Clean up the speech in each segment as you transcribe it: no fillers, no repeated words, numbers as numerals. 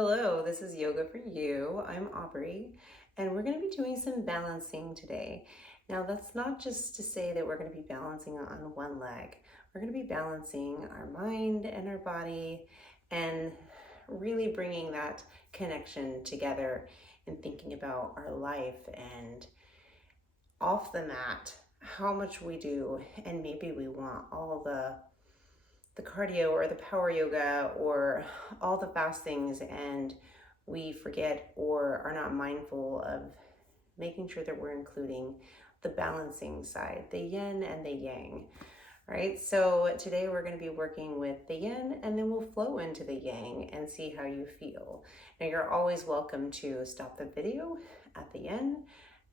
Hello, this is Yoga for You. I'm Aubrey, and we're going to be doing some balancing today. Now, that's not just to say that we're going to be balancing on one leg. We're going to be balancing our mind and our body and really bringing that connection together and thinking about our life and off the mat, how much we do, and maybe we want all the cardio or the power yoga or all the fast things, and we forget or are not mindful of making sure that we're including the balancing side, the yin and the yang, right? So today we're going to be working with the yin, and then we'll flow into the yang and see how you feel. Now, you're always welcome to stop the video at the yin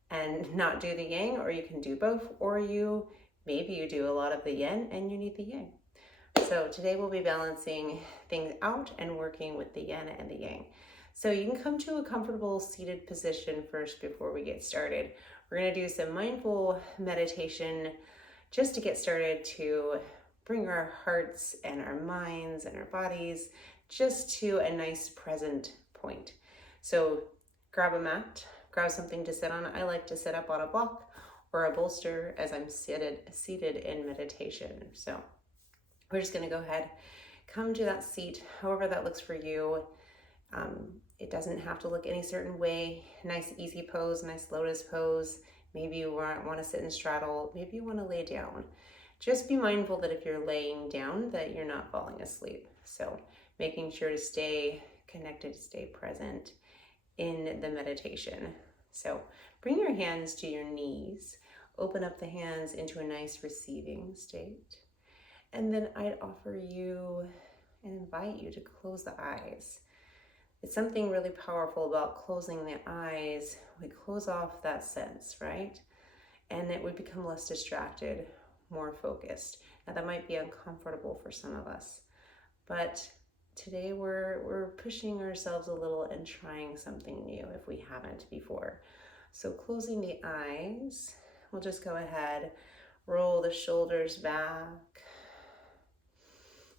and not do the yang, or you can do both, or maybe you do a lot of the yin and you need the yang. So today we'll be balancing things out and working with the yin and the yang. So you can come to a comfortable seated position first before we get started. We're going to do some mindful meditation just to get started, to bring our hearts and our minds and our bodies just to a nice present point. So grab a mat, grab something to sit on. I like to sit up on a block or a bolster as I'm seated in meditation. So we're just going to go ahead, come to that seat, however that looks for you. It doesn't have to look any certain way. Nice easy pose, nice lotus pose. Maybe you want to sit and straddle. Maybe you want to lay down. Just be mindful that if you're laying down, that you're not falling asleep. So making sure to stay connected, stay present in the meditation. So bring your hands to your knees. Open up the hands into a nice receiving state. And then I'd offer you and invite you to close the eyes. It's something really powerful about closing the eyes. We close off that sense, right? And it would become less distracted, more focused. Now that might be uncomfortable for some of us, but today we're pushing ourselves a little and trying something new if we haven't before. So closing the eyes, we'll just go ahead, roll the shoulders back.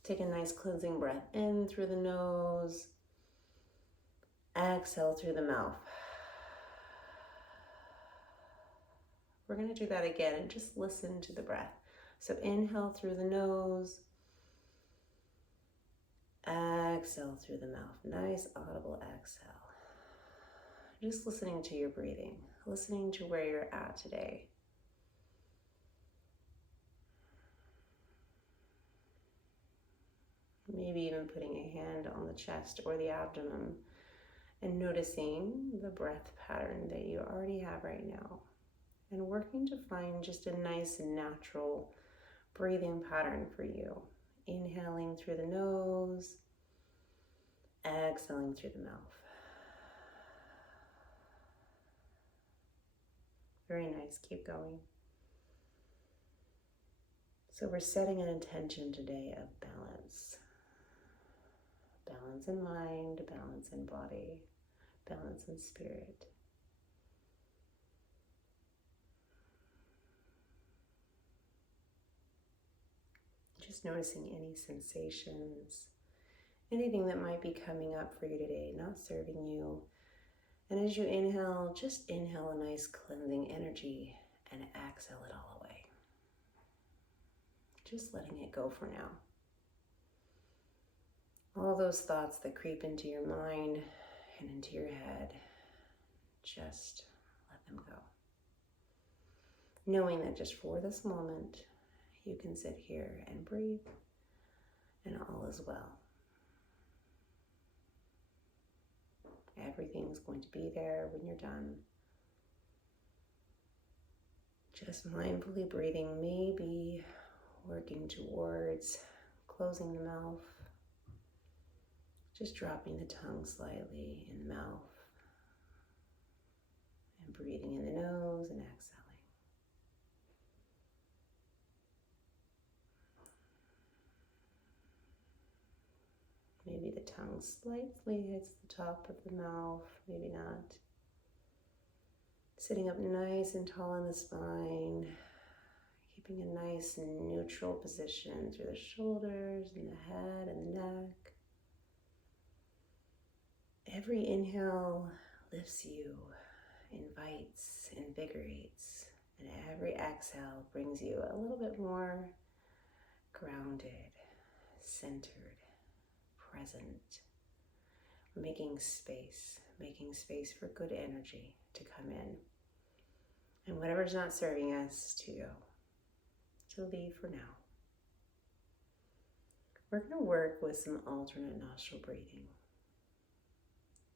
Take a nice cleansing breath in through the nose. Exhale through the mouth. We're going to do that again and just listen to the breath. So inhale through the nose. Exhale through the mouth. Nice audible exhale. Just listening to your breathing, listening to where you're at today. Maybe even putting a hand on the chest or the abdomen and noticing the breath pattern that you already have right now, and working to find just a nice natural breathing pattern for you. Inhaling through the nose, exhaling through the mouth. Very nice, keep going. So we're setting an intention today of balance. Balance in mind, balance in body, balance in spirit. Just noticing any sensations, anything that might be coming up for you today, not serving you. And as you inhale, just inhale a nice cleansing energy and exhale it all away. Just letting it go for now. All those thoughts that creep into your mind and into your head, just let them go. Knowing that just for this moment, you can sit here and breathe, and all is well. Everything's going to be there when you're done. Just mindfully breathing, maybe working towards closing the mouth. Just dropping the tongue slightly in the mouth and breathing in the nose and exhaling. Maybe the tongue slightly hits the top of the mouth, maybe not. Sitting up nice and tall in the spine, keeping a nice and neutral position through the shoulders and the head and the neck. every inhale lifts you, invites, invigorates, and every exhale brings you a little bit more grounded, centered, present, making space for good energy to come in. And whatever's not serving us to leave for now. We're going to work with some alternate nostril breathing.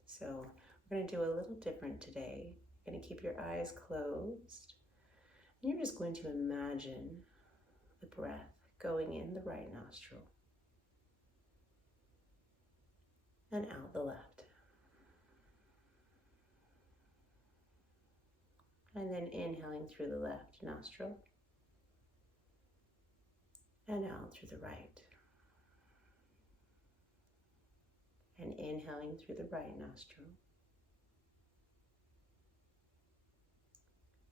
So we're going to do a little different today. You're going to keep your eyes closed. And you're just going to imagine the breath going in the right nostril and out the left. And then inhaling through the left nostril and out through the right. And inhaling through the right nostril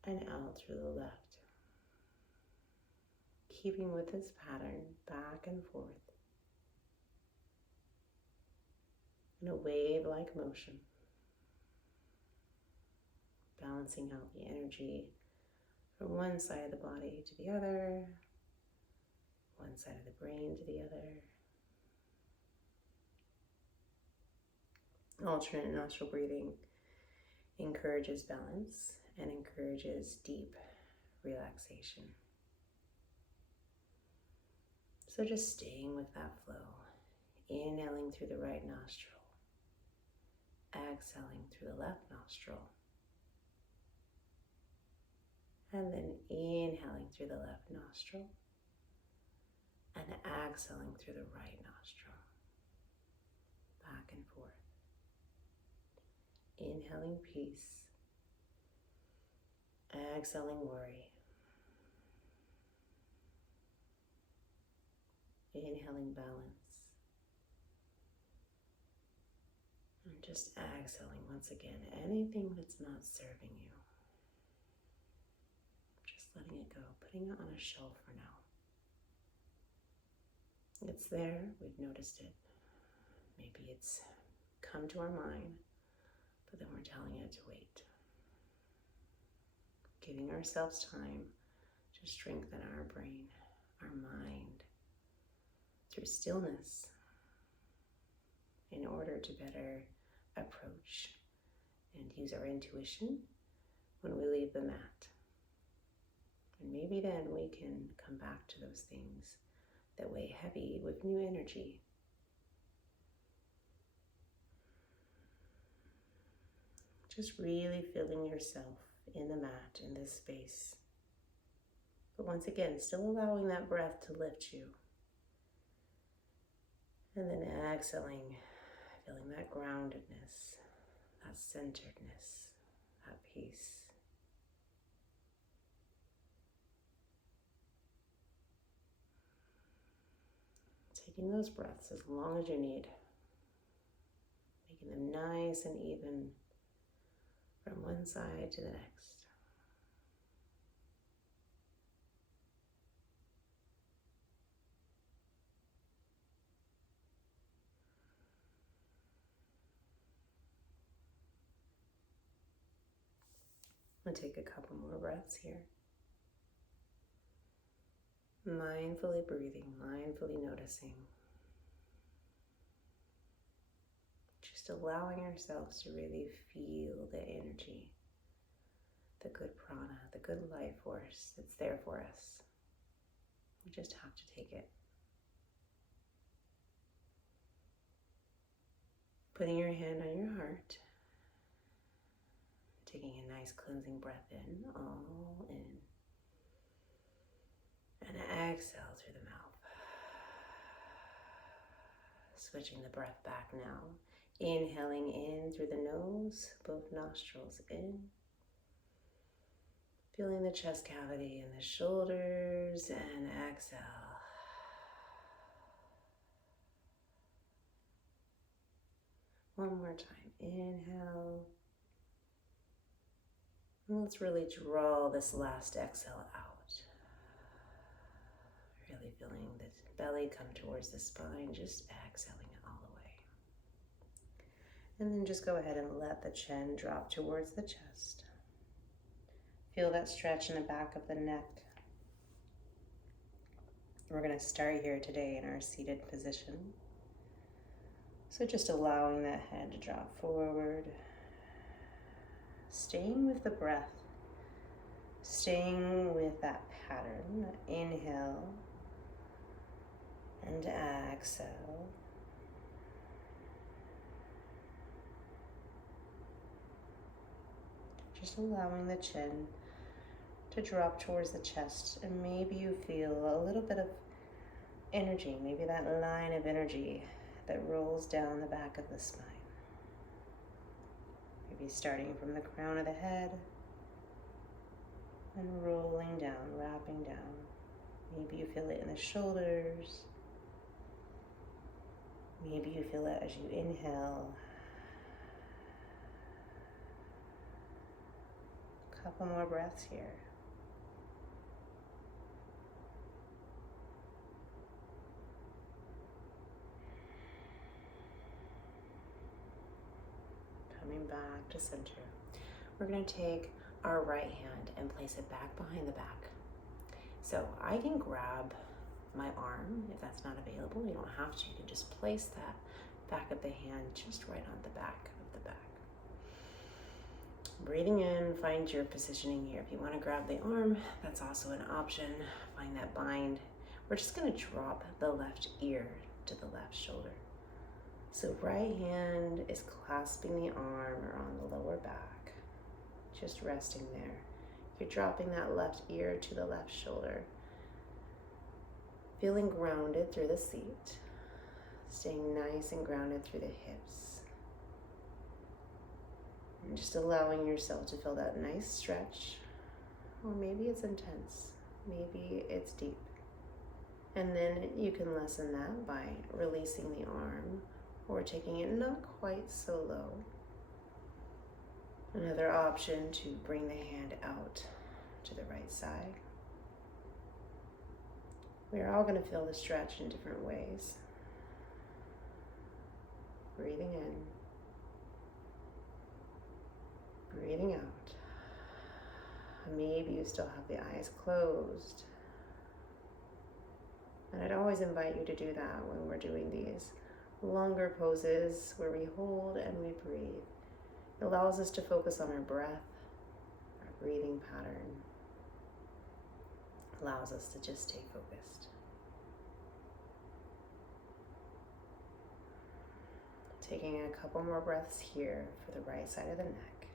and out through the left. Keeping with this pattern back and forth in a wave-like motion. Balancing out the energy from one side of the body to the other, one side of the brain to the other. Alternate nostril breathing encourages balance and encourages deep relaxation. So just staying with that flow, inhaling through the right nostril, exhaling through the left nostril, and then inhaling through the left nostril and exhaling through the right nostril, back and forth. Inhaling peace, exhaling worry. Inhaling balance. And just exhaling once again anything that's not serving you. Just letting it go, putting it on a shelf for now. It's there, we've noticed it. Maybe it's come to our mind, but then we're telling it to wait. Giving ourselves time to strengthen our brain, our mind, through stillness in order to better approach and use our intuition when we leave the mat. And maybe then we can come back to those things that weigh heavy with new energy. Just really feeling yourself in the mat, in this space. But once again, still allowing that breath to lift you. And then exhaling, feeling that groundedness, that centeredness, that peace. Taking those breaths as long as you need. Making them nice and even from one side to the next. I'll take a couple more breaths here. Mindfully breathing, mindfully noticing. Just allowing ourselves to really feel the energy, the good prana, the good life force that's there for us. We just have to take it. Putting your hand on your heart. Taking a nice cleansing breath in, all in. And exhale through the mouth. Switching the breath back now. Inhaling in through the nose, both nostrils in. Feeling the chest cavity and the shoulders, and exhale. One more time. Inhale. And let's really draw this last exhale out. Really feeling the belly come towards the spine, just exhaling it all the way. And then just go ahead and let the chin drop towards the chest. Feel that stretch in the back of the neck. We're going to start here today in our seated position. So just allowing that head to drop forward. Staying with the breath. Staying with that pattern. Inhale and exhale. Just allowing the chin to drop towards the chest, and maybe you feel a little bit of energy, maybe that line of energy that rolls down the back of the spine. Maybe starting from the crown of the head and rolling down, wrapping down. Maybe you feel it in the shoulders. Maybe you feel it as you inhale. A couple more breaths here. Coming back to center. We're going to take our right hand and place it back behind the back. So I can grab my arm if that's not available. You don't have to. You can just place that back of the hand just right on the back of the back. Breathing in, find your positioning here. If you want to grab the arm, that's also an option. Find that bind. We're just going to drop the left ear to the left shoulder. So right hand is clasping the arm around the lower back, just resting there. You're dropping that left ear to the left shoulder. Feeling grounded through the seat, staying nice and grounded through the hips. And just allowing yourself to feel that nice stretch, or maybe it's intense, maybe it's deep. And then you can lessen that by releasing the arm or taking it not quite so low. Another option to bring the hand out to the right side. We're all going to feel the stretch in different ways. Breathing in, breathing out. Maybe you still have the eyes closed. And I'd always invite you to do that when we're doing these longer poses where we hold and we breathe. It allows us to focus on our breath, our breathing pattern. Allows us to just stay focused. Taking a couple more breaths here for the right side of the neck.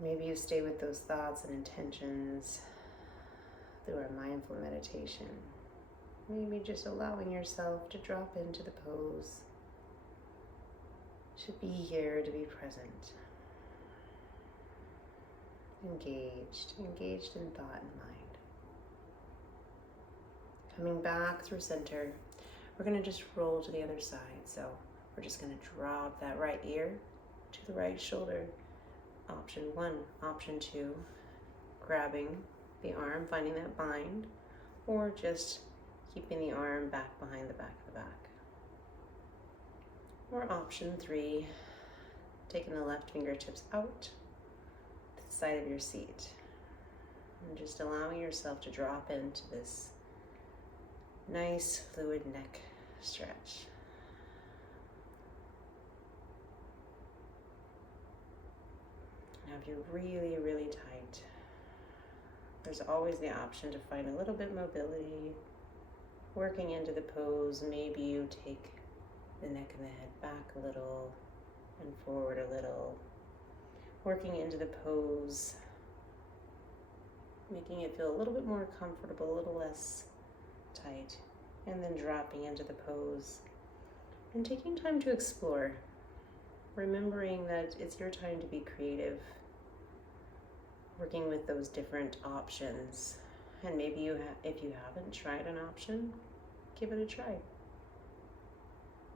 Maybe you stay with those thoughts and intentions through our mindful meditation. Maybe just allowing yourself to drop into the pose. To be here, to be present. Engaged in thought and mind. Coming back through center, we're going to just roll to the other side. So we're just going to drop that right ear to the right shoulder. Option 1. Option 2, grabbing the arm, finding that bind, or just keeping the arm back behind the back of the back. Or option 3, taking the left fingertips out to the side of your seat and just allowing yourself to drop into this nice fluid neck stretch. Now if you're really, really tight, there's always the option to find a little bit mobility. Working into the pose, maybe you take the neck and the head back a little and forward a little. Working into the pose, making it feel a little bit more comfortable, a little less tight, and then dropping into the pose and taking time to explore, remembering that it's your time to be creative, working with those different options. And maybe if you haven't tried an option, give it a try.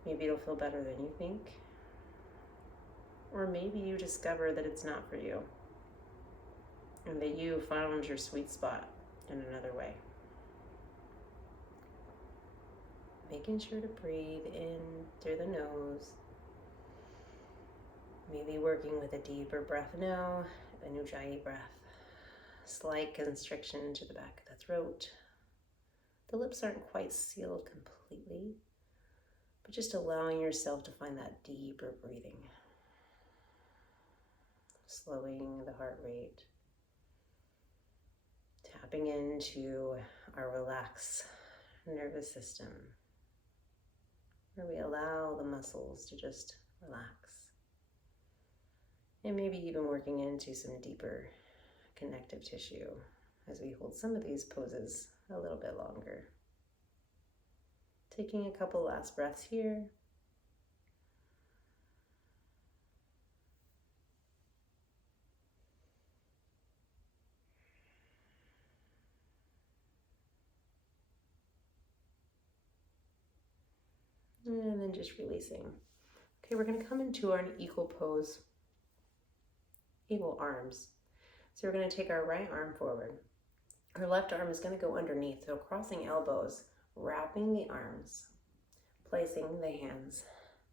Maybe it'll feel better than you think. Or maybe you discover that it's not for you and that you found your sweet spot in another way. Making sure to breathe in through the nose. Maybe working with a deeper breath now, an Ujjayi breath. Slight constriction to the back of the throat. The lips aren't quite sealed completely, but just allowing yourself to find that deeper breathing. Slowing the heart rate. Tapping into our relaxed nervous system, where we allow the muscles to just relax. And maybe even working into some deeper connective tissue as we hold some of these poses a little bit longer. Taking a couple last breaths here. And then just releasing. Okay, we're going to come into our equal pose, equal arms. So we're going to take our right arm forward. Our left arm is going to go underneath, so crossing elbows, wrapping the arms, placing the hands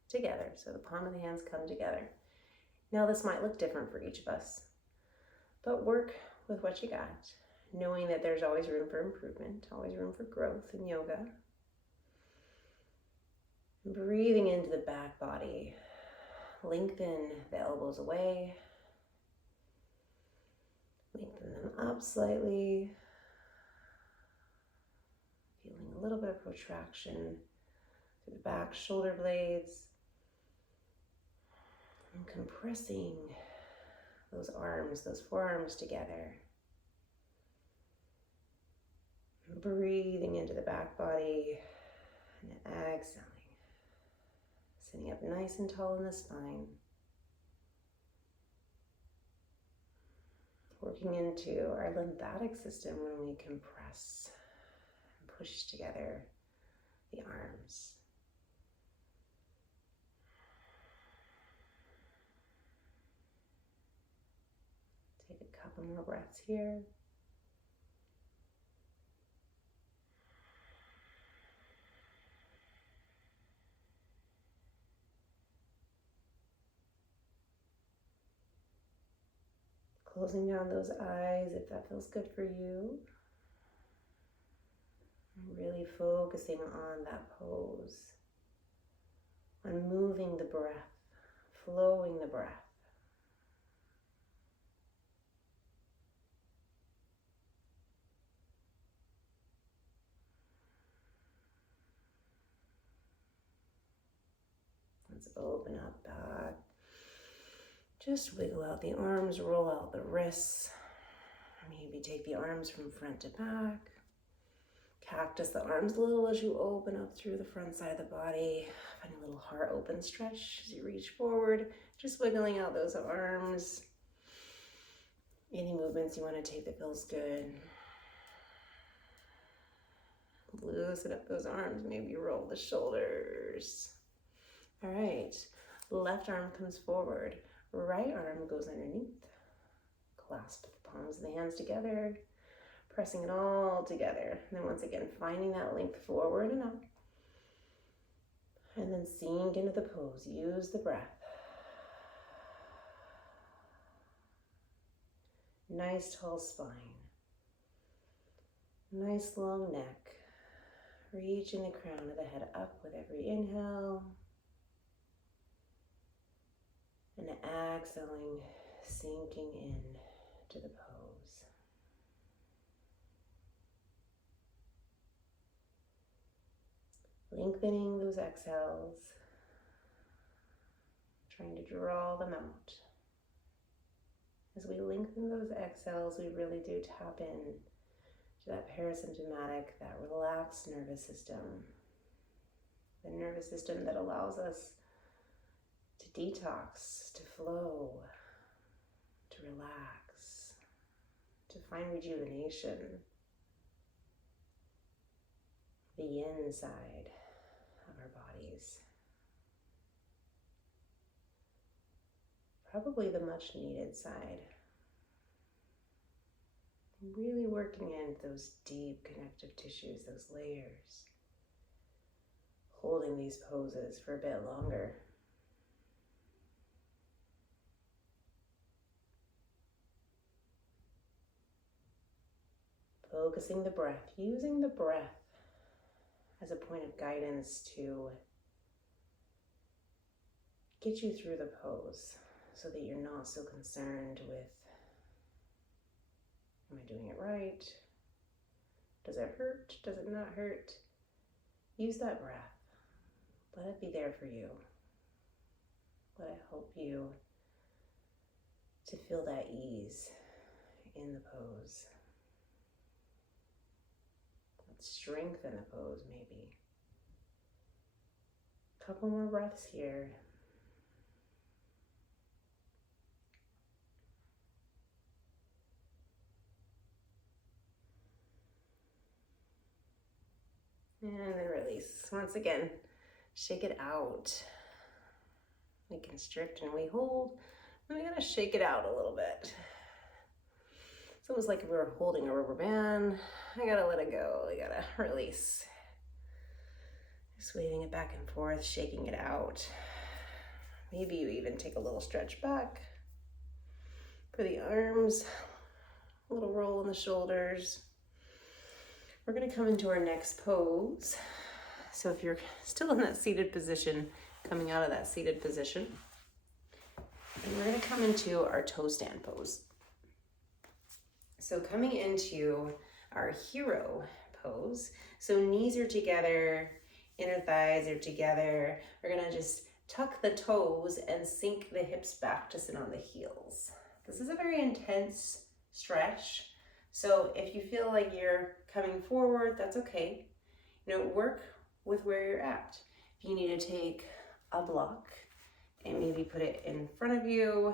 together. So the palm of the hands come together. Now this might look different for each of us, but work with what you got, knowing that there's always room for improvement, always room for growth in yoga. Breathing into the back body. Lengthen the elbows away. Lengthen them up slightly. Feeling a little bit of protraction through the back shoulder blades. And compressing those arms, those forearms together. Breathing into the back body and exhaling. Sitting up nice and tall in the spine. Working into our lymphatic system when we compress and push together the arms. Take a couple more breaths here. Closing down those eyes if that feels good for you. Really focusing on that pose, on moving the breath, flowing the breath. Let's open up back. Just wiggle out the arms, roll out the wrists. Maybe take the arms from front to back. Cactus the arms a little as you open up through the front side of the body. Find a little heart open stretch as you reach forward. Just wiggling out those arms. Any movements you want to take that feels good. Loosen up those arms. Maybe roll the shoulders. All right. Left arm comes forward. Right arm goes underneath. Clasp the palms of the hands together. Pressing it all together. And then once again, finding that length forward and up. And then sink into the pose. Use the breath. Nice tall spine. Nice long neck. Reaching the crown of the head up with every inhale. And exhaling, sinking in to the pose. Lengthening those exhales. Trying to draw them out. As we lengthen those exhales, we really do tap in to that parasympathetic, that relaxed nervous system. The nervous system that allows us to detox, to flow, to relax, to find rejuvenation. The inside of our bodies. Probably the much needed side. Really working in those deep connective tissues, those layers. holding these poses for a bit longer. Focusing the breath, using the breath as a point of guidance to get you through the pose so that you're not so concerned with, am I doing it right? Does it hurt? Does it not hurt? Use that breath. Let it be there for you. Let it help you to feel that ease in the pose. Strengthen the pose, maybe. Couple more breaths here. And then release. Once again, shake it out. We constrict and we hold. And we gotta shake it out a little bit. It's almost like if we were holding a rubber band. I gotta let it go. I gotta release. Just waving it back and forth, shaking it out. Maybe you even take a little stretch back for the arms, a little roll in the shoulders. We're gonna come into our next pose. So if you're still in that seated position, coming out of that seated position, and we're gonna come into our toe stand pose. So coming into our hero pose, so knees are together, inner thighs are together. We're gonna just tuck the toes and sink the hips back to sit on the heels. This is a very intense stretch. So if you feel like you're coming forward, that's okay. You know, work with where you're at. If you need to take a block and maybe put it in front of you,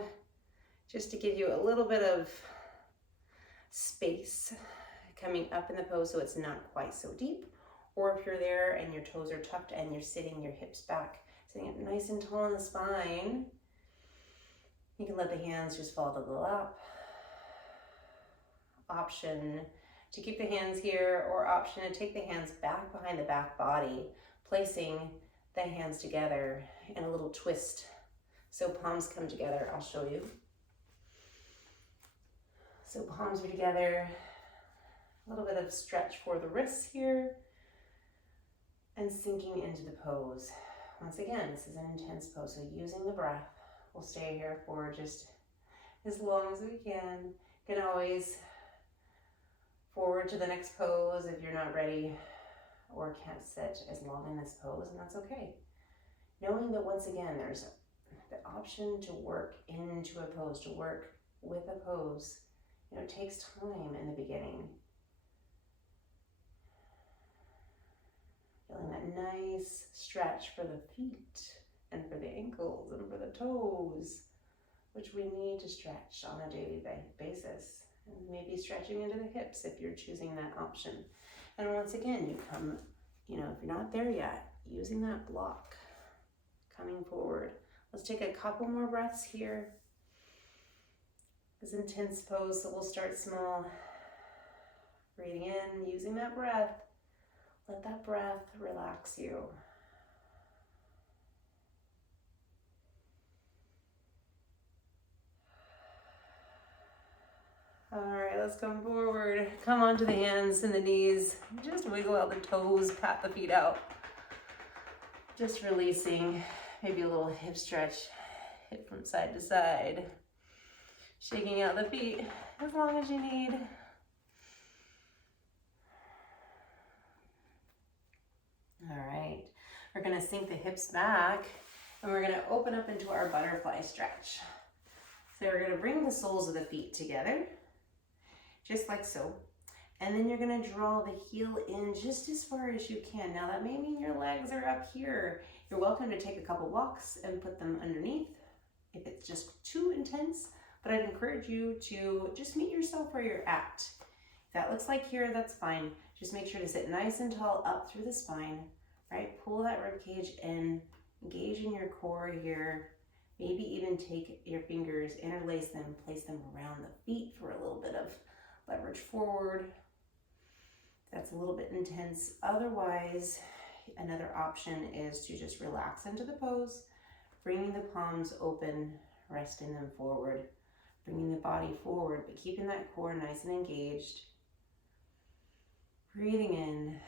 just to give you a little bit of space coming up in the pose so it's not quite so deep. Or if you're there and your toes are tucked and you're sitting your hips back, sitting up nice and tall in the spine, you can let the hands just fall to the lap. Option to keep the hands here, or option to take the hands back behind the back body, placing the hands together in a little twist. So palms come together, I'll show you. So palms are together, a little bit of stretch for the wrists here, and sinking into the pose. Once again, this is an intense pose, so using the breath, we'll stay here for just as long as we can. You can always forward to the next pose if you're not ready or can't sit as long in this pose, and that's okay. Knowing that once again, there's the option to work into a pose, to work with a pose. You know, it takes time in the beginning. Feeling that nice stretch for the feet and for the ankles and for the toes, which we need to stretch on a daily basis. And maybe stretching into the hips if you're choosing that option. And once again, you come, you know, if you're not there yet, using that block, coming forward. Let's take a couple more breaths here. This intense pose, so we'll start small. Breathing in, using that breath. Let that breath relax you. All right, let's come forward. Come onto the hands and the knees. Just wiggle out the toes, pat the feet out. Just releasing, maybe a little hip stretch, hip from side to side. Shaking out the feet as long as you need. All right, we're gonna sink the hips back and we're gonna open up into our butterfly stretch. So we're gonna bring the soles of the feet together, just like so. And then you're gonna draw the heel in just as far as you can. Now that may mean your legs are up here. You're welcome to take a couple blocks and put them underneath if it's just too intense, but I'd encourage you to just meet yourself where you're at. If that looks like here, that's fine. Just make sure to sit nice and tall up through the spine, right? Pull that rib cage in, engage in your core here. Maybe even take your fingers, interlace them, place them around the feet for a little bit of leverage forward. That's a little bit intense. Otherwise, Another option is to just relax into the pose, bringing the palms open, resting them forward, bringing the body forward, but keeping that core nice and engaged. Breathing in,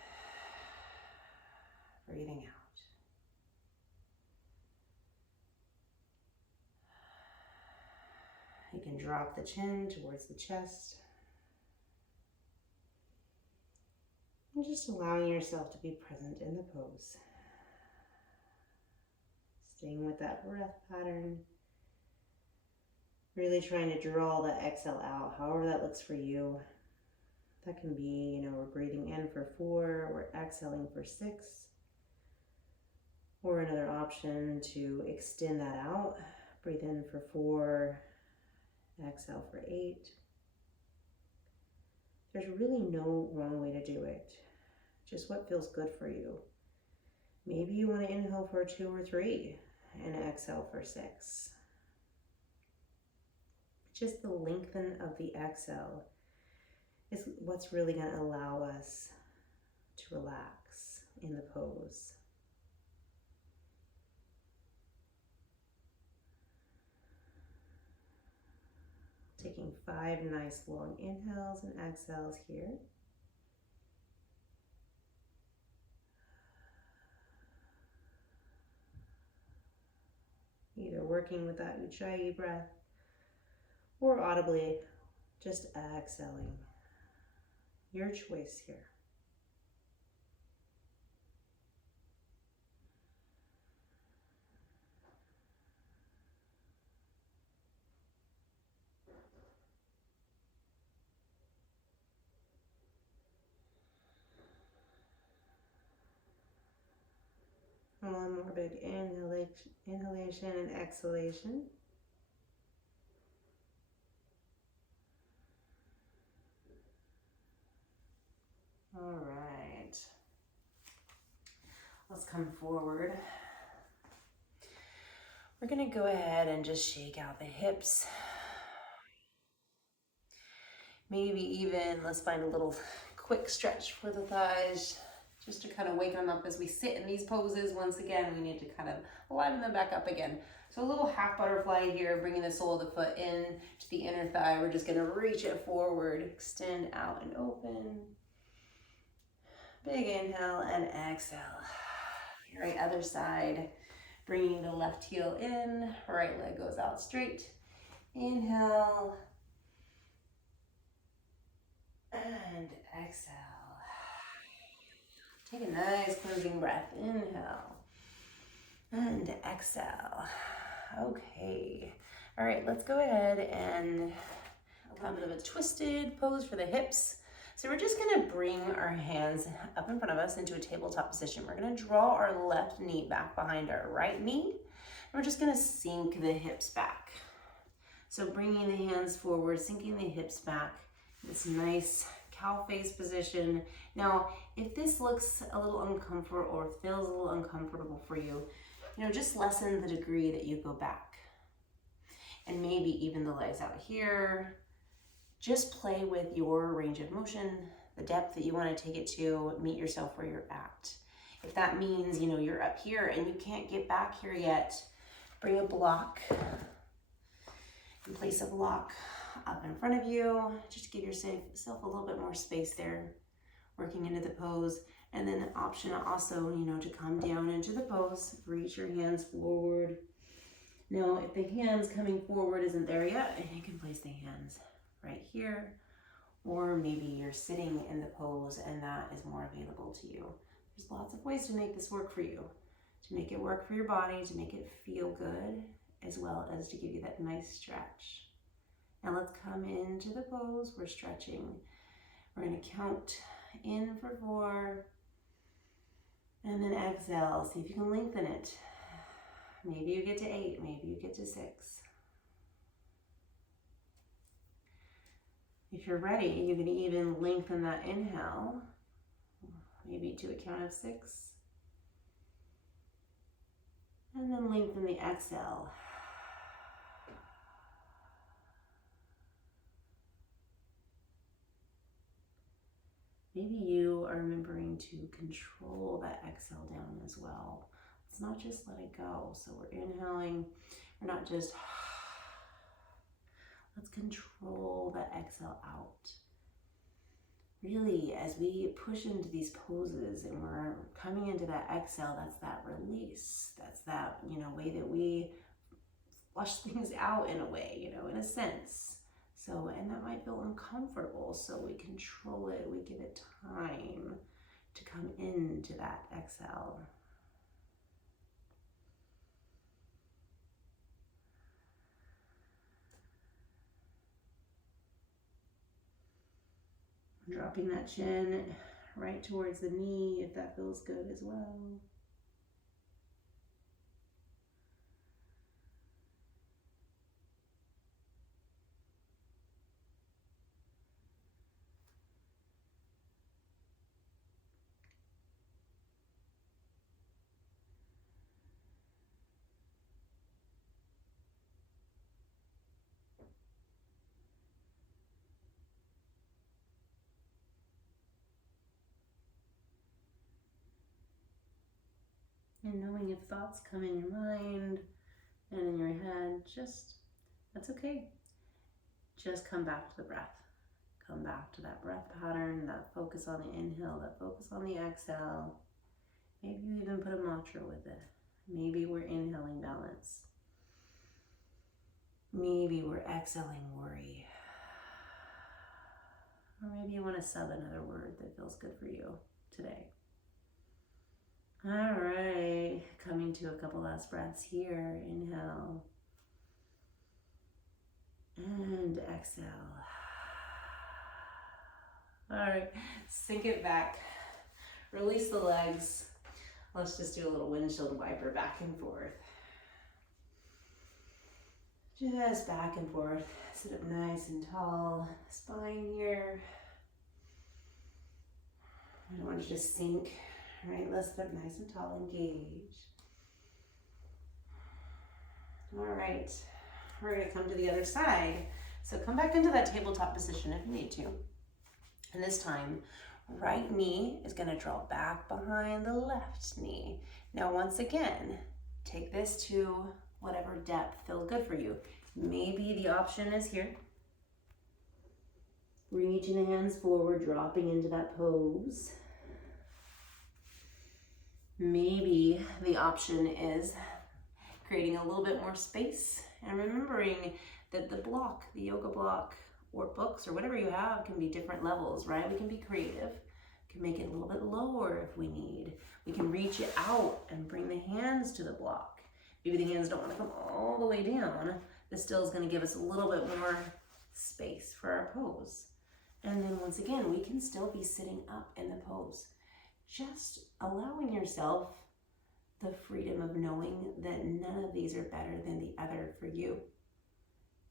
breathing out. You can drop the chin towards the chest. And just allowing yourself to be present in the pose. Staying with that breath pattern. Really trying to draw the exhale out, however that looks for you. That can be, we're breathing in for 4, we're exhaling for 6. Or another option to extend that out. Breathe in for 4, exhale for 8. There's really no wrong way to do it. Just what feels good for you. Maybe you want to inhale for 2 or 3 and exhale for 6. Just the lengthen of the exhale is what's really going to allow us to relax in the pose. Taking 5 nice long inhales and exhales here. Either working with that Ujjayi breath or audibly just exhaling. Your choice here. One more big inhalation and exhalation. All right. Let's come forward. We're going to go ahead and just shake out the hips. Maybe even let's find a little quick stretch for the thighs, just to kind of wake them up as we sit in these poses. Once again, we need to kind of liven them back up again. So a little half butterfly here, bringing the sole of the foot in to the inner thigh. We're just gonna reach it forward, extend out and open. Big inhale and exhale. All right, other side. Bringing the left heel in, right leg goes out straight. Inhale. And exhale. Take a nice cleansing breath. Inhale. And exhale. Okay. All right, let's go ahead and a little bit of a twisted pose for the hips. So we're just gonna bring our hands up in front of us into a tabletop position. We're gonna draw our left knee back behind our right knee. And we're just gonna sink the hips back. So bringing the hands forward, sinking the hips back. This nice cow face position. Now, if this looks a little uncomfortable or feels a little uncomfortable for you, just lessen the degree that you go back. And maybe even the legs out here. Just play with your range of motion, the depth that you want to take it to, meet yourself where you're at. If that means, you're up here and you can't get back here yet, bring a block and place a block up in front of you. Just give yourself a little bit more space there, working into the pose. And then the option also, to come down into the pose, reach your hands forward. Now, if the hands coming forward isn't there yet, you can place the hands right here, or maybe you're sitting in the pose and that is more available to you. There's lots of ways to make this work for you, to make it work for your body, to make it feel good, as well as to give you that nice stretch. Now let's come into the pose. We're stretching. We're going to count in for 4 and then exhale. See if you can lengthen it. Maybe you get to 8, maybe you get to 6. If you're ready, you can even lengthen that inhale, maybe to a count of 6. And then lengthen the exhale. maybe you are remembering to control that exhale down as well. Let's not just let it go. So we're inhaling, we're not just, let's control that exhale out. Really, as we push into these poses and we're coming into that exhale, that's that release. That's that, way that we flush things out in a way, in a sense. So, and that might feel uncomfortable. So we control it, we give it time to come into that exhale. Dropping that chin right towards the knee if that feels good as well. And knowing if thoughts come in your mind and in your head, that's okay. Just come back to the breath. Come back to that breath pattern, that focus on the inhale, that focus on the exhale. Maybe you even put a mantra with it. Maybe we're inhaling balance. Maybe we're exhaling worry. Or maybe you want to sub another word that feels good for you today. All right, coming to a couple last breaths here. Inhale and exhale. All right, sink it back. Release the legs. Let's just do a little windshield wiper back and forth. Just back and forth. Sit up nice and tall. Spine here. I don't want you to sink. All right, let's sit up nice and tall. Engage. All right, we're going to come to the other side. So come back into that tabletop position if you need to. And this time, right knee is going to draw back behind the left knee. Now, once again, take this to whatever depth feels good for you. Maybe the option is here. Reaching the hands forward, dropping into that pose. Maybe the option is creating a little bit more space and remembering that the block, the yoga block, or books or whatever you have can be different levels, right? We can be creative. We can make it a little bit lower if we need. We can reach it out and bring the hands to the block. Maybe the hands don't want to come all the way down. This still is going to give us a little bit more space for our pose. And then once again, we can still be sitting up in the pose. Just allowing yourself the freedom of knowing that none of these are better than the other for you.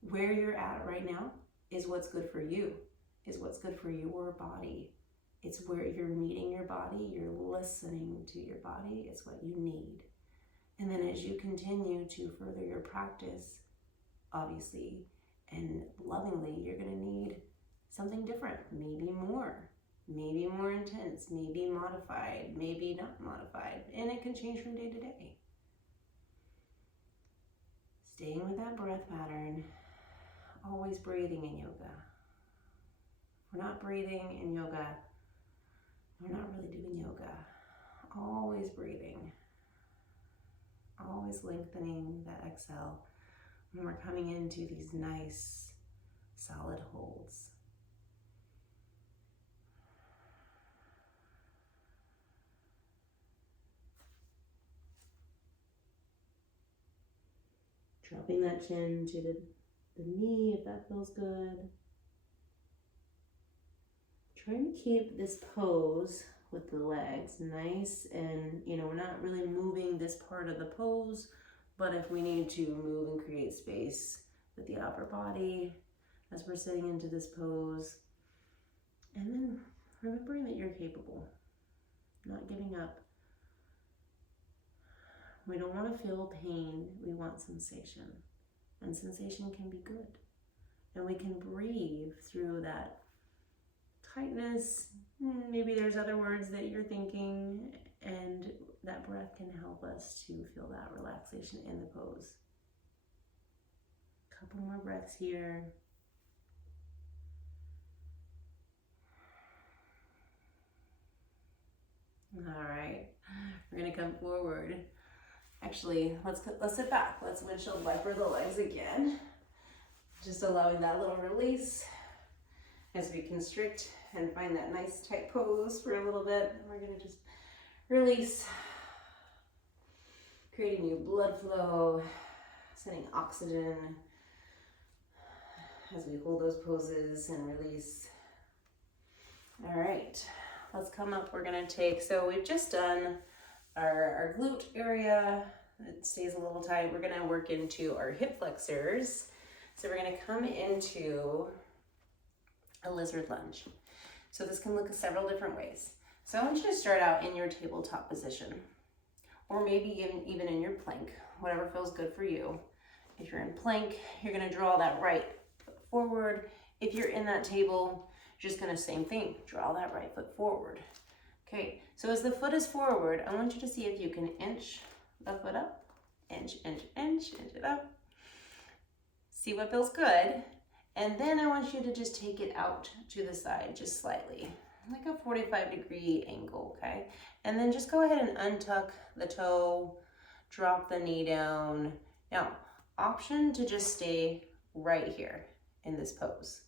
Where you're at right now is what's good for you, is what's good for your body. It's where you're meeting your body, you're listening to your body, it's what you need. And then as you continue to further your practice, obviously, and lovingly, you're gonna need something different, maybe more intense, maybe modified, maybe not modified, and it can change from day to day. Staying with that breath pattern, always breathing in yoga. If we're not breathing in yoga, we're not really doing yoga. Always breathing, always lengthening that exhale when we're coming into these nice, solid holds. Dropping that chin to the knee if that feels good. Trying to keep this pose with the legs nice and, we're not really moving this part of the pose, but if we need to move and create space with the upper body as we're sitting into this pose. And then remembering that you're capable, not giving up. We don't want to feel pain, we want sensation. And sensation can be good. And we can breathe through that tightness. Maybe there's other words that you're thinking, and that breath can help us to feel that relaxation in the pose. Couple more breaths here. All right, we're gonna come forward. Actually, let's sit back. Let's windshield wiper the legs again. Just allowing that little release as we constrict and find that nice tight pose for a little bit. And we're gonna just release, creating new blood flow, sending oxygen as we hold those poses and release. All right, let's come up. We're gonna take, so we've just done our glute area. It stays a little tight. We're gonna work into our hip flexors. So we're gonna come into a lizard lunge. So this can look several different ways. So I want you to start out in your tabletop position, or maybe even in your plank, whatever feels good for you. If you're in plank, you're gonna draw that right foot forward. If you're in that table, you're just gonna same thing, draw that right foot forward. Okay, so as the foot is forward, I want you to see if you can inch the foot up, inch it up. See what feels good. And then I want you to just take it out to the side, just slightly, like a 45-degree angle, okay? And then just go ahead and untuck the toe, drop the knee down. Now, option to just stay right here in this pose.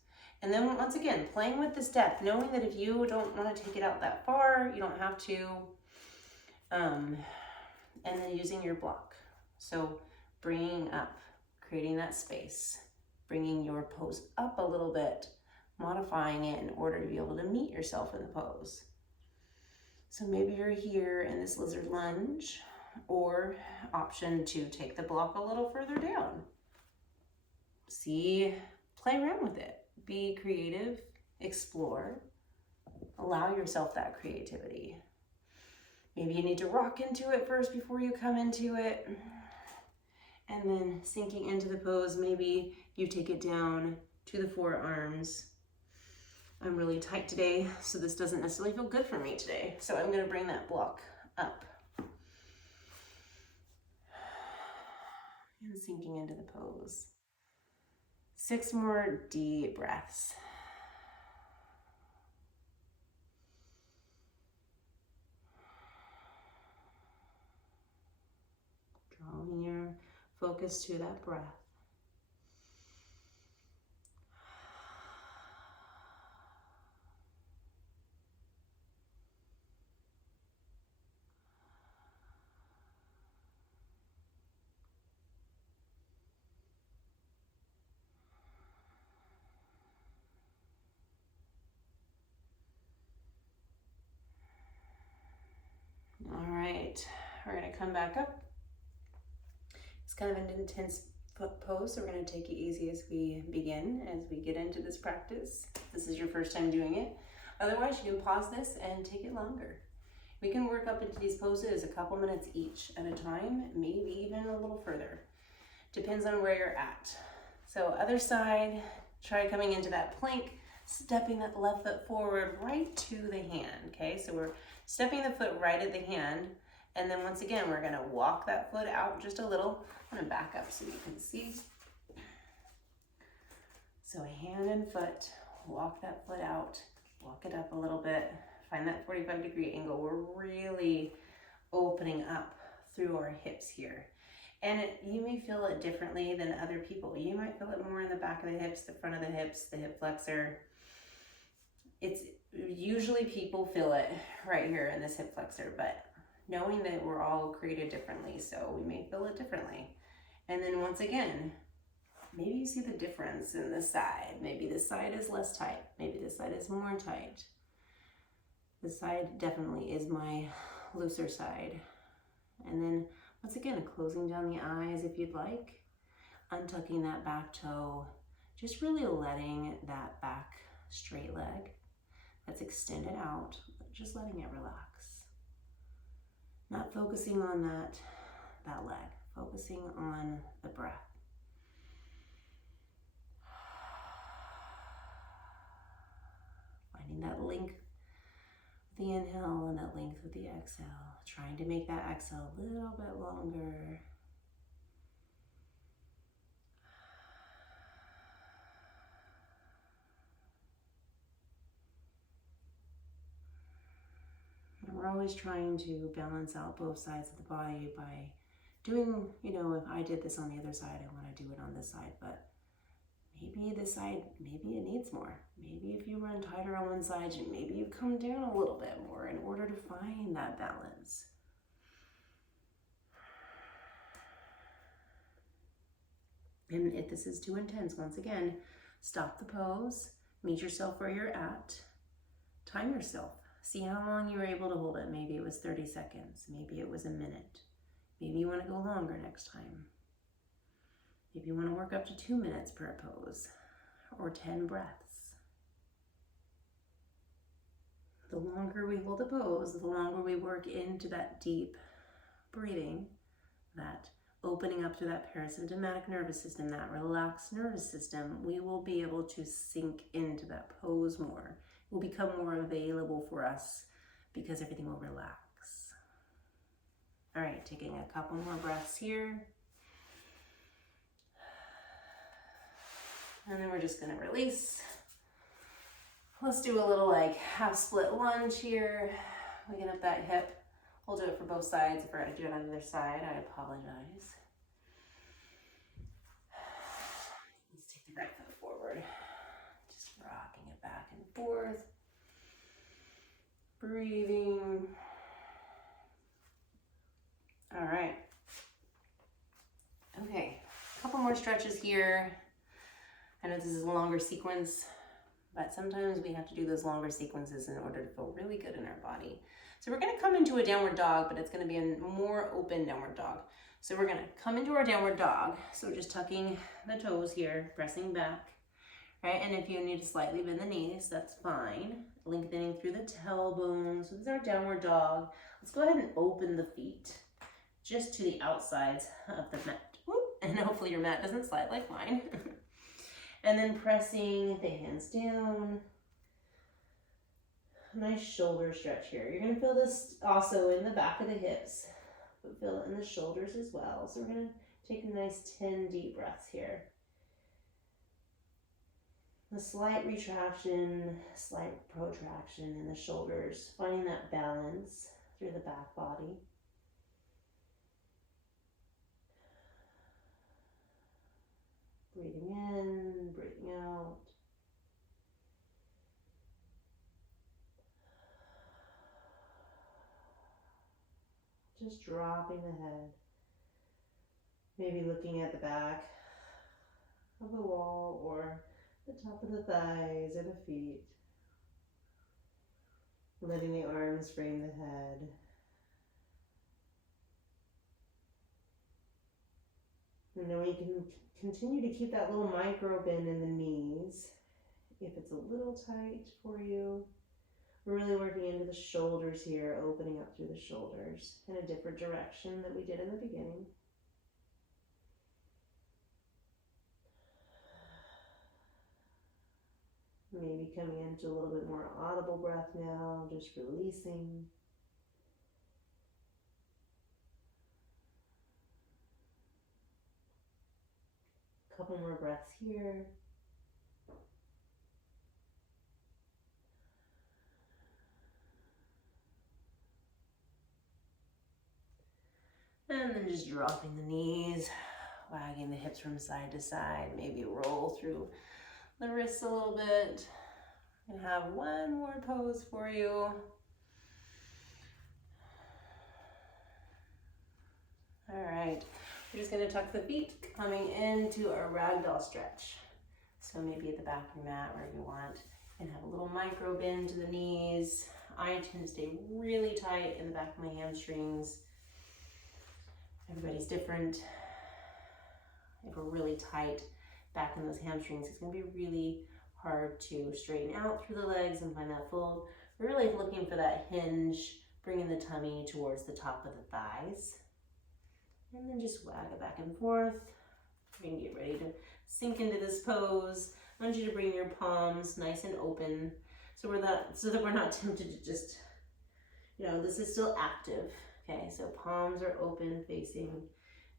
And then once again, playing with this depth, knowing that if you don't want to take it out that far, you don't have to, and then using your block. So bringing up, creating that space, bringing your pose up a little bit, modifying it in order to be able to meet yourself in the pose. So maybe you're here in this lizard lunge, or option to take the block a little further down. See, play around with it. Be creative, explore, allow yourself that creativity. Maybe you need to rock into it first before you come into it. And then sinking into the pose, maybe you take it down to the forearms. I'm really tight today, so this doesn't necessarily feel good for me today. So I'm gonna bring that block up. And sinking into the pose. 6 more deep breaths. Drawing your focus to that breath. All right, we're gonna come back up. It's kind of an intense foot pose, so we're gonna take it easy as we begin, as we get into this practice. This is your first time doing it. Otherwise, you can pause this and take it longer. We can work up into these poses a couple minutes each at a time, maybe even a little further. Depends on where you're at. So other side, try coming into that plank, stepping that left foot forward right to the hand, okay? So we're stepping the foot right at the hand, and then once again, we're gonna walk that foot out just a little. I'm gonna back up so you can see. So hand and foot, walk that foot out, walk it up a little bit, find that 45-degree angle. We're really opening up through our hips here. And you may feel it differently than other people. You might feel it more in the back of the hips, the front of the hips, the hip flexor. It's usually people feel it right here in this hip flexor, but knowing that we're all created differently, so we may feel it differently. And then once again, maybe you see the difference in the side. Maybe this side is less tight. Maybe this side is more tight. This side definitely is my looser side. And then once again, closing down the eyes if you'd like, untucking that back toe, just really letting that back straight leg that's extended out, just letting it relax. Not focusing on that leg, focusing on the breath. Finding that length with the inhale and that length with the exhale. Trying to make that exhale a little bit longer. And we're always trying to balance out both sides of the body by doing, if I did this on the other side, I want to do it on this side, but maybe this side, maybe it needs more. Maybe if you run tighter on one side, maybe you come down a little bit more in order to find that balance. And if this is too intense, once again, stop the pose, meet yourself where you're at, time yourself. See how long you were able to hold it. Maybe it was 30 seconds, maybe it was a minute. Maybe you want to go longer next time. Maybe you want to work up to 2 minutes per pose, or 10 breaths. The longer we hold the pose, the longer we work into that deep breathing, that opening up through that parasympathetic nervous system, that relaxed nervous system, we will be able to sink into that pose more. It will become more available for us because everything will relax. All right, taking a couple more breaths here. And then we're just gonna release. Let's do a little like half split lunge here. Waking up that hip. We'll do it for both sides. If we're gonna do it on the other side, I apologize. Let's take the right foot forward. Just rocking it back and forth. Breathing. All right. Okay, a couple more stretches here. I know this is a longer sequence, but sometimes we have to do those longer sequences in order to feel really good in our body. So we're gonna come into a downward dog, but it's gonna be a more open downward dog. So we're gonna come into our downward dog. So just tucking the toes here, pressing back, right? And if you need to slightly bend the knees, that's fine. Lengthening through the tailbone. So this is our downward dog. Let's go ahead and open the feet just to the outsides of the mat. Whoop. And hopefully your mat doesn't slide like mine. And then pressing the hands down. Nice shoulder stretch here. You're gonna feel this also in the back of the hips, but feel it in the shoulders as well. So we're gonna take a nice 10 deep breaths here. A slight retraction, slight protraction in the shoulders, finding that balance through the back body. Breathing in, breathing out. Just dropping the head. Maybe looking at the back of the wall or the top of the thighs or the feet. Letting the arms frame the head. And then we can continue to keep that little micro bend in the knees. If it's a little tight for you, we're really working into the shoulders here, opening up through the shoulders in a different direction than we did in the beginning. Maybe coming into a little bit more audible breath now, just releasing. Couple more breaths here. And then just dropping the knees, wagging the hips from side to side, maybe roll through the wrists a little bit. And have one more pose for you. All right. We're just going to tuck the feet, coming into a ragdoll stretch. So maybe at the back of your mat, wherever you want, and have a little micro bend to the knees. I tend to stay really tight in the back of my hamstrings. Everybody's different. If we're really tight back in those hamstrings, it's going to be really hard to straighten out through the legs and find that fold. We're really looking for that hinge, bringing the tummy towards the top of the thighs. And then just wag it back and forth. We're gonna get ready to sink into this pose. I want you to bring your palms nice and open. so that we're not tempted to just, this is still active. Okay, so palms are open facing,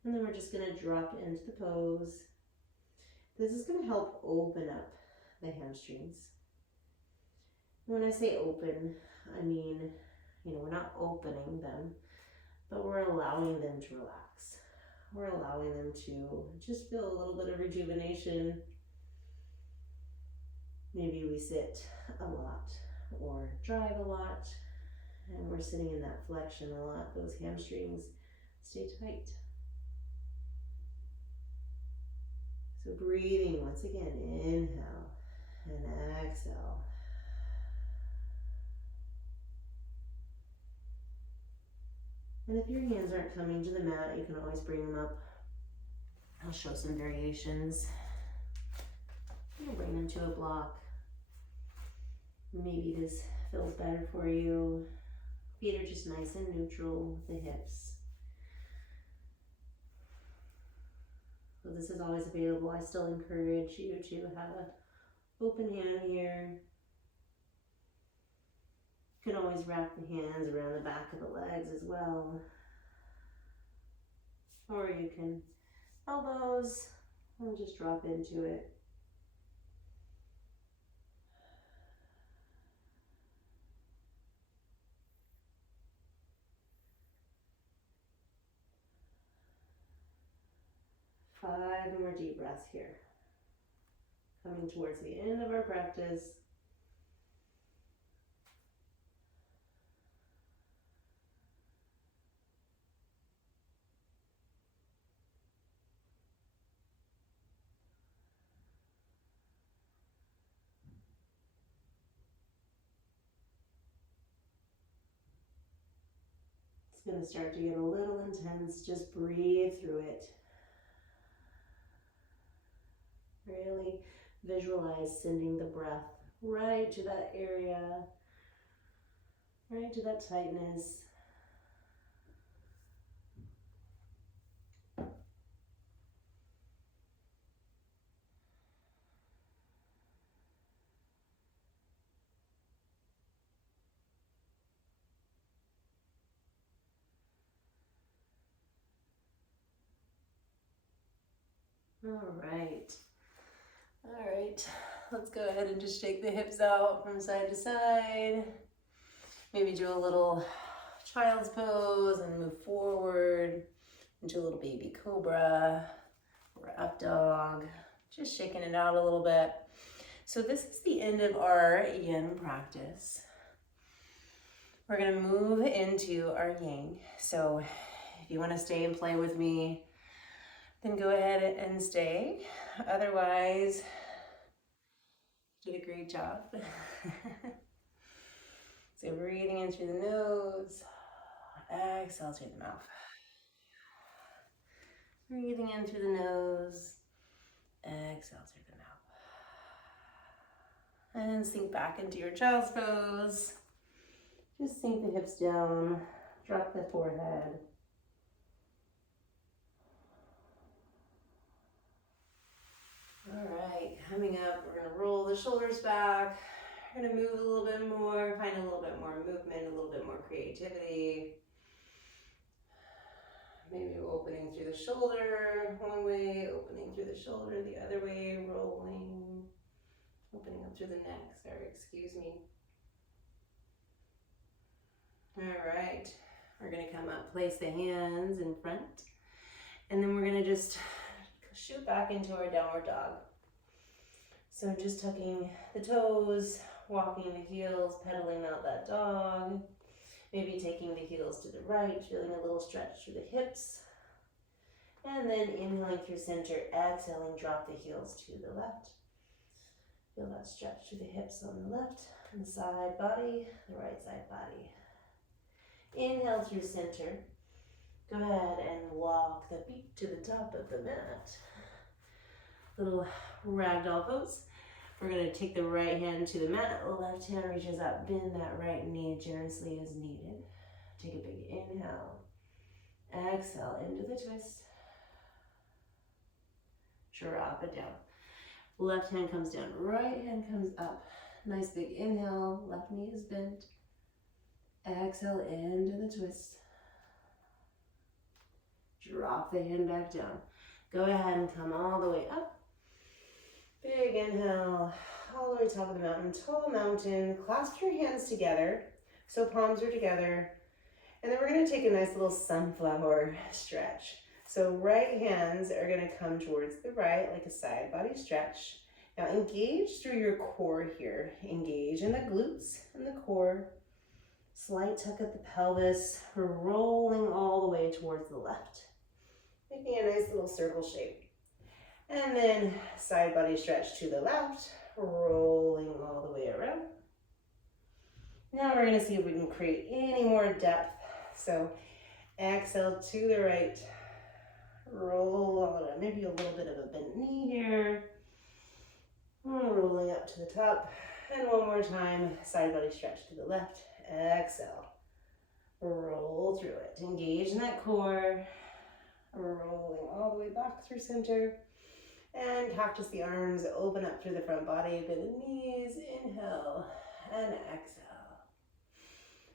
and then we're just gonna drop into the pose. This is gonna help open up the hamstrings. When I say open, I mean, we're not opening them, but we're allowing them to relax. We're allowing them to just feel a little bit of rejuvenation. Maybe we sit a lot or drive a lot, and we're sitting in that flexion a lot. Those hamstrings stay tight. So breathing once again, inhale and exhale. And if your hands aren't coming to the mat, you can always bring them up. I'll show some variations. You can bring them to a block. Maybe this feels better for you. Feet are just nice and neutral with the hips. So this is always available. I still encourage you to have an open hand here. You can always wrap the hands around the back of the legs as well. Or you can elbows and just drop into it. Five more deep breaths here. Coming towards the end of our practice. It's going to start to get a little intense. Just breathe through it. Really visualize sending the breath right to that area, right to that tightness. All right. Let's go ahead and just shake the hips out from side to side. Maybe do a little child's pose and move forward into a little baby cobra or up dog. Just shaking it out a little bit. So this is the end of our yin practice. We're gonna move into our yang. So if you wanna stay and play with me, then go ahead and stay. Otherwise, you did a great job. So breathing in through the nose, exhale through the mouth. Breathing in through the nose, exhale through the mouth. And sink back into your child's pose. Just sink the hips down, drop the forehead. All right, coming up, we're gonna roll the shoulders back. We're gonna move a little bit more, find a little bit more movement, a little bit more creativity. Maybe opening through the shoulder one way, opening through the shoulder the other way, rolling, opening up through the neck, excuse me. All right, we're gonna come up, place the hands in front, and then we're gonna just shoot back into our downward dog. So just tucking the toes, walking the heels, pedaling out that dog. Maybe taking the heels to the right, feeling a little stretch through the hips. And then inhaling through center, exhaling, drop the heels to the left. Feel that stretch through the hips on the left and side body, the right side body. Inhale through center. Go ahead and walk the feet to the top of the mat. Little ragdoll pose. We're going to take the right hand to the mat, left hand reaches up, bend that right knee generously as needed. Take a big inhale. Exhale into the twist. Drop it down. Left hand comes down, right hand comes up. Nice big inhale, left knee is bent. Exhale into the twist. Drop the hand back down. Go ahead and come all the way up. Big inhale, all the way top of the mountain, tall mountain. Clasp your hands together, so palms are together. And then we're gonna take a nice little sunflower stretch. So right hands are gonna come towards the right, like a side body stretch. Now engage through your core here. Engage in the glutes and the core. Slight tuck at the pelvis. We're rolling all the way towards the left. Making a nice little circle shape. And then side body stretch to the left, rolling all the way around. Now we're gonna see if we can create any more depth. So exhale to the right, roll all the way, maybe a little bit of a bent knee here. Rolling up to the top. And one more time, side body stretch to the left, exhale. Roll through it, engage in that core. Rolling all the way back through center. And cactus the arms, open up through the front body, bend the knees, inhale and exhale.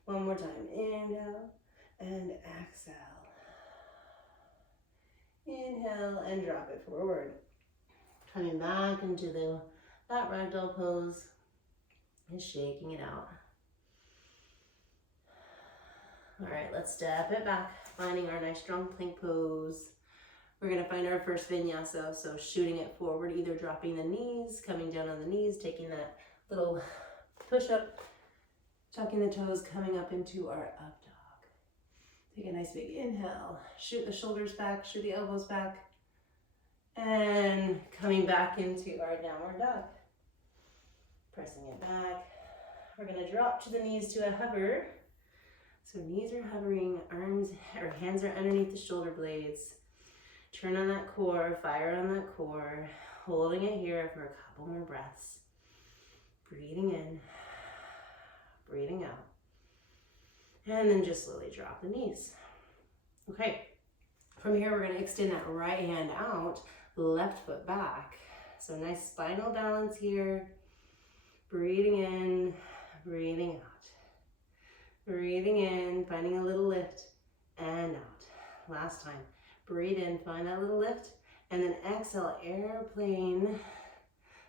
One more time, inhale and exhale. Inhale and drop it forward. Coming back into that ragdoll pose and shaking it out. All right, let's step it back, finding our nice strong plank pose. We're gonna find our first vinyasa, so shooting it forward, either dropping the knees, coming down on the knees, taking that little push up, tucking the toes, coming up into our up dog. Take a nice big inhale, shoot the shoulders back, shoot the elbows back, and coming back into our downward dog. Pressing it back. We're gonna drop to the knees to a hover. So knees are hovering, arms or hands are underneath the shoulder blades. Turn on that core, fire on that core, holding it here for a couple more breaths. Breathing in, breathing out. And then just slowly drop the knees. Okay, from here we're gonna extend that right hand out, left foot back. So nice spinal balance here. Breathing in, breathing out. Breathing in, finding a little lift, and out. Last time. Breathe in, find that little lift, and then exhale, airplane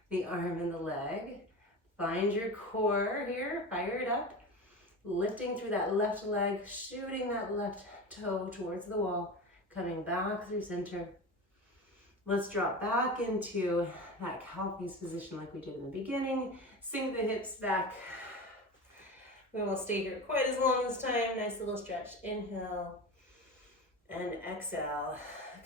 the arm and the leg. Find your core here, fire it up. Lifting through that left leg, shooting that left toe towards the wall, coming back through center. Let's drop back into that cow face position like we did in the beginning. Sink the hips back. We won't stay here quite as long this time. Nice little stretch. Inhale and exhale.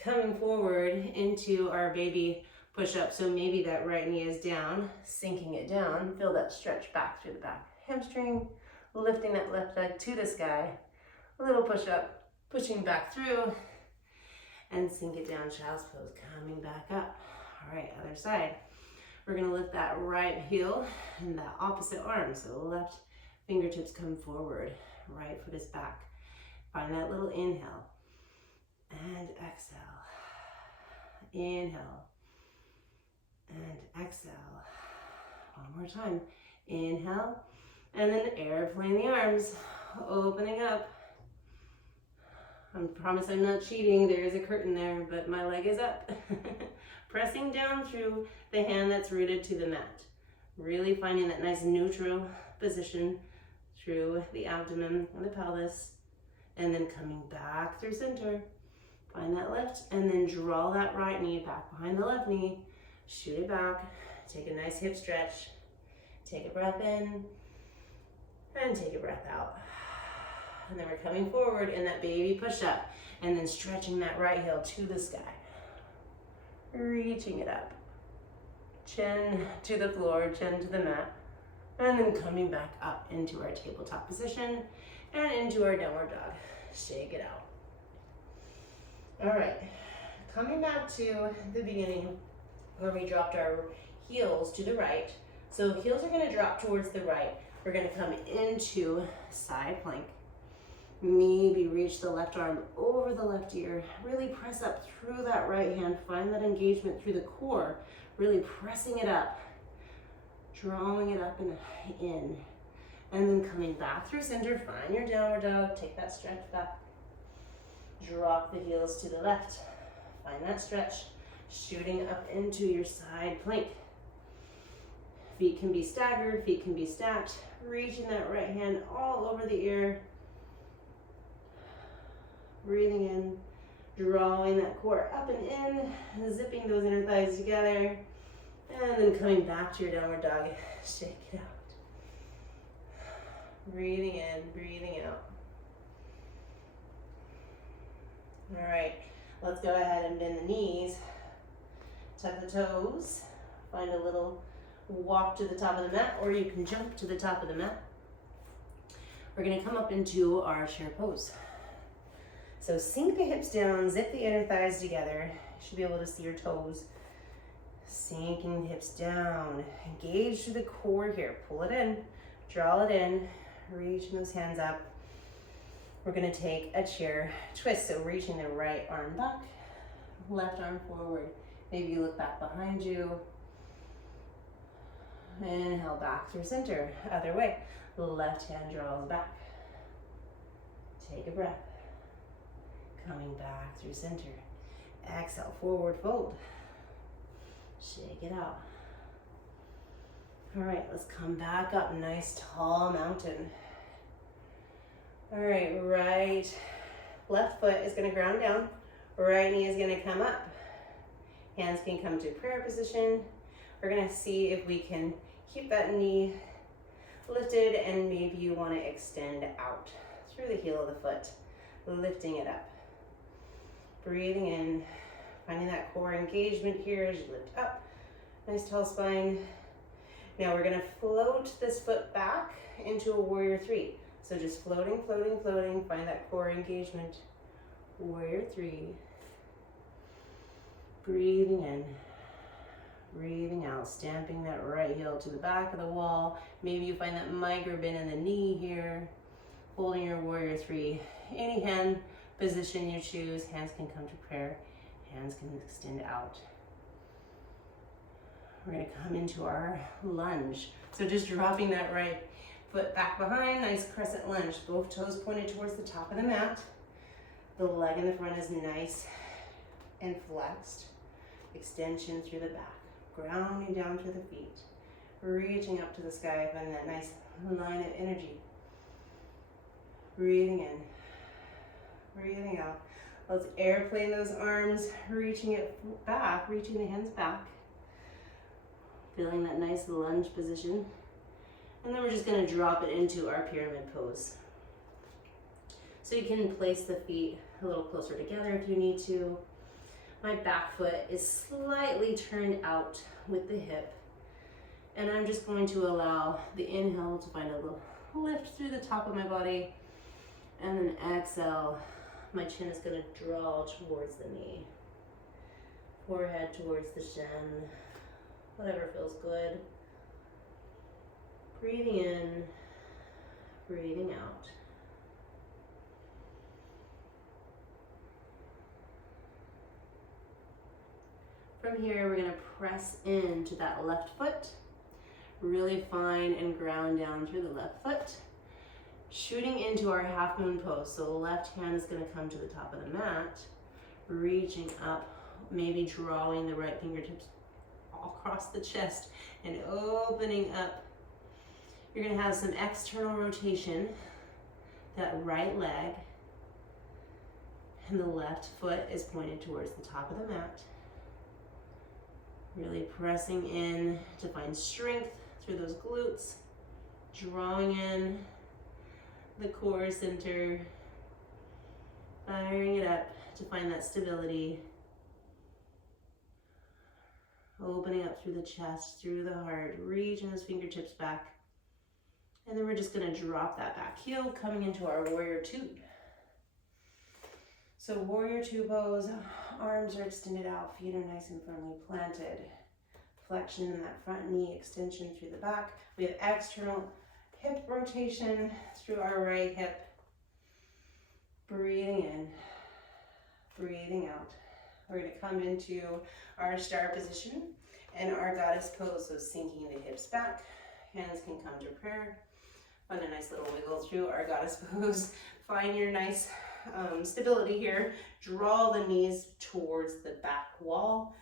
Coming forward into our baby push-up. So maybe that right knee is down, sinking it down. Feel that stretch back through the back hamstring. Lifting that left leg to the sky. A little push-up, pushing back through. And sink it down, child's pose. Coming back up. All right, other side. We're gonna lift that right heel and that opposite arm. So left fingertips come forward, right foot is back. Find that little inhale and exhale. Inhale and exhale. One more time. Inhale and then airplane the arms, opening up. I promise I'm not cheating. There is a curtain there, but my leg is up. Pressing down through the hand that's rooted to the mat. Really finding that nice neutral position through the abdomen and the pelvis, and then coming back through center. Find that lift, and then draw that right knee back behind the left knee. Shoot it back. Take a nice hip stretch. Take a breath in, and take a breath out. And then we're coming forward in that baby push-up, and then stretching that right heel to the sky. Reaching it up. Chin to the floor, chin to the mat. And then coming back up into our tabletop position and into our downward dog. Shake it out. All right, coming back to the beginning where we dropped our heels to the right. So heels are gonna drop towards the right. We're gonna come into side plank. Maybe reach the left arm over the left ear. Really press up through that right hand. Find that engagement through the core. Really pressing it up. drawing it up and in. And then coming back through center, find your downward dog, take that stretch back. Drop the heels to the left. Find that stretch, shooting up into your side plank. Feet can be staggered, feet can be stacked. Reaching that right hand all over the ear. Breathing in, drawing that core up and in, zipping those inner thighs together. And then coming back to your downward dog, shake it out. Breathing in, breathing out. All right, let's go ahead and bend the knees. Tuck the toes. Find a little walk to the top of the mat, or you can jump to the top of the mat. We're gonna come up into our chair pose. So sink the hips down, zip the inner thighs together. You should be able to see your toes. Sinking the hips down. Engage through the core here. Pull it in, draw it in, reaching those hands up. We're gonna take a chair twist. So reaching the right arm back, left arm forward. Maybe you look back behind you. Inhale back through center. Other way. Left hand draws back. Take a breath. Coming back through center. Exhale, forward fold. Shake it out. All right, let's come back up. Nice tall mountain. All right, left foot is gonna ground down. Right knee is gonna come up. Hands can come to prayer position. We're gonna see if we can keep that knee lifted, and maybe you wanna extend out through the heel of the foot, lifting it up. Breathing in, finding that core engagement here as you lift up. Nice tall spine. Now we're gonna float this foot back into a warrior three. So just floating, floating, floating, find that core engagement. Warrior three. Breathing in, breathing out, stamping that right heel to the back of the wall. Maybe you find that micro bend in the knee here. Holding your warrior three. Any hand position you choose. Hands can come to prayer. Hands can extend out. We're gonna come into our lunge. So just dropping that right foot back behind, nice crescent lunge. Both toes pointed towards the top of the mat. The leg in the front is nice and flexed. Extension through the back. Grounding down through the feet. Reaching up to the sky, finding that nice line of energy. Breathing in, breathing out. Let's airplane those arms, reaching it back, reaching the hands back. Feeling that nice lunge position. And then we're just gonna drop it into our pyramid pose. So you can place the feet a little closer together if you need to. My back foot is slightly turned out with the hip. And I'm just going to allow the inhale to find a little lift through the top of my body. And then exhale, my chin is gonna draw towards the knee. Forehead towards the shin. Whatever feels good. Breathing in, breathing out. From here, we're gonna press into that left foot. Really find and ground down through the left foot. Shooting into our half moon pose. So the left hand is gonna come to the top of the mat. Reaching up, maybe drawing the right fingertips all across the chest and opening up. You're gonna have some external rotation, that right leg, and the left foot is pointed towards the top of the mat. Really pressing in to find strength through those glutes, drawing in the core center, firing it up to find that stability. Opening up through the chest, through the heart, reaching those fingertips back. And then we're just gonna drop that back heel, coming into our warrior two. So warrior two pose, arms are extended out, feet are nice and firmly planted. Flexion in that front knee, extension through the back. We have external hip rotation through our right hip. Breathing in, breathing out. We're going to come into our star position and our goddess pose, so sinking the hips back. Hands can come to prayer. Find a nice little wiggle through our goddess pose. Find your nice stability here. Draw the knees towards the back wall.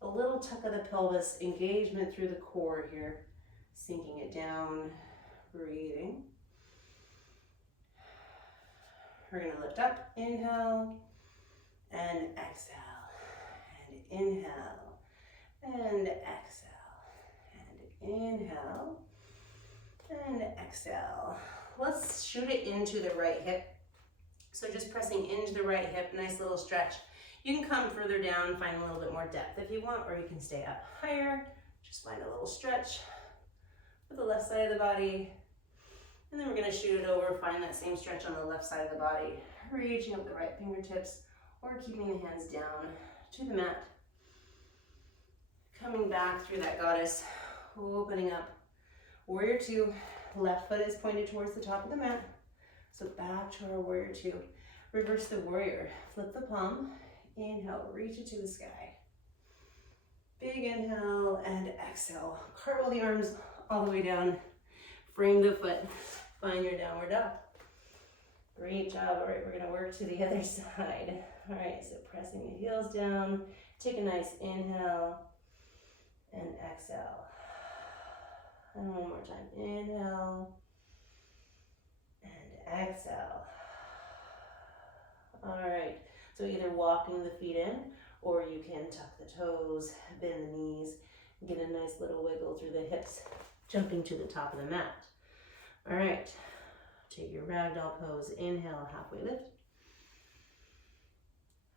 A little tuck of the pelvis, engagement through the core here. Sinking it down, breathing. We're going to lift up, inhale, and exhale, and inhale, and exhale, and inhale, and exhale. Let's shoot it into the right hip. So just pressing into the right hip, nice little stretch. You can come further down, find a little bit more depth if you want, or you can stay up higher. Just find a little stretch for the left side of the body. And then we're going to shoot it over, find that same stretch on the left side of the body, reaching up the right fingertips or keeping the hands down to the mat. Coming back through that goddess, opening up. Warrior two, left foot is pointed towards the top of the mat. So back to our warrior two. Reverse the warrior, flip the palm, inhale, reach it to the sky. Big inhale and exhale. Cartwheel the arms all the way down. Frame the foot, find your downward dog. Great job. All right, we're gonna work to the other side. All right, so pressing the heels down, take a nice inhale and exhale. And one more time, inhale and exhale. All right, so either walking the feet in, or you can tuck the toes, bend the knees, get a nice little wiggle through the hips, jumping to the top of the mat. All right, take your ragdoll pose. Inhale, halfway lift.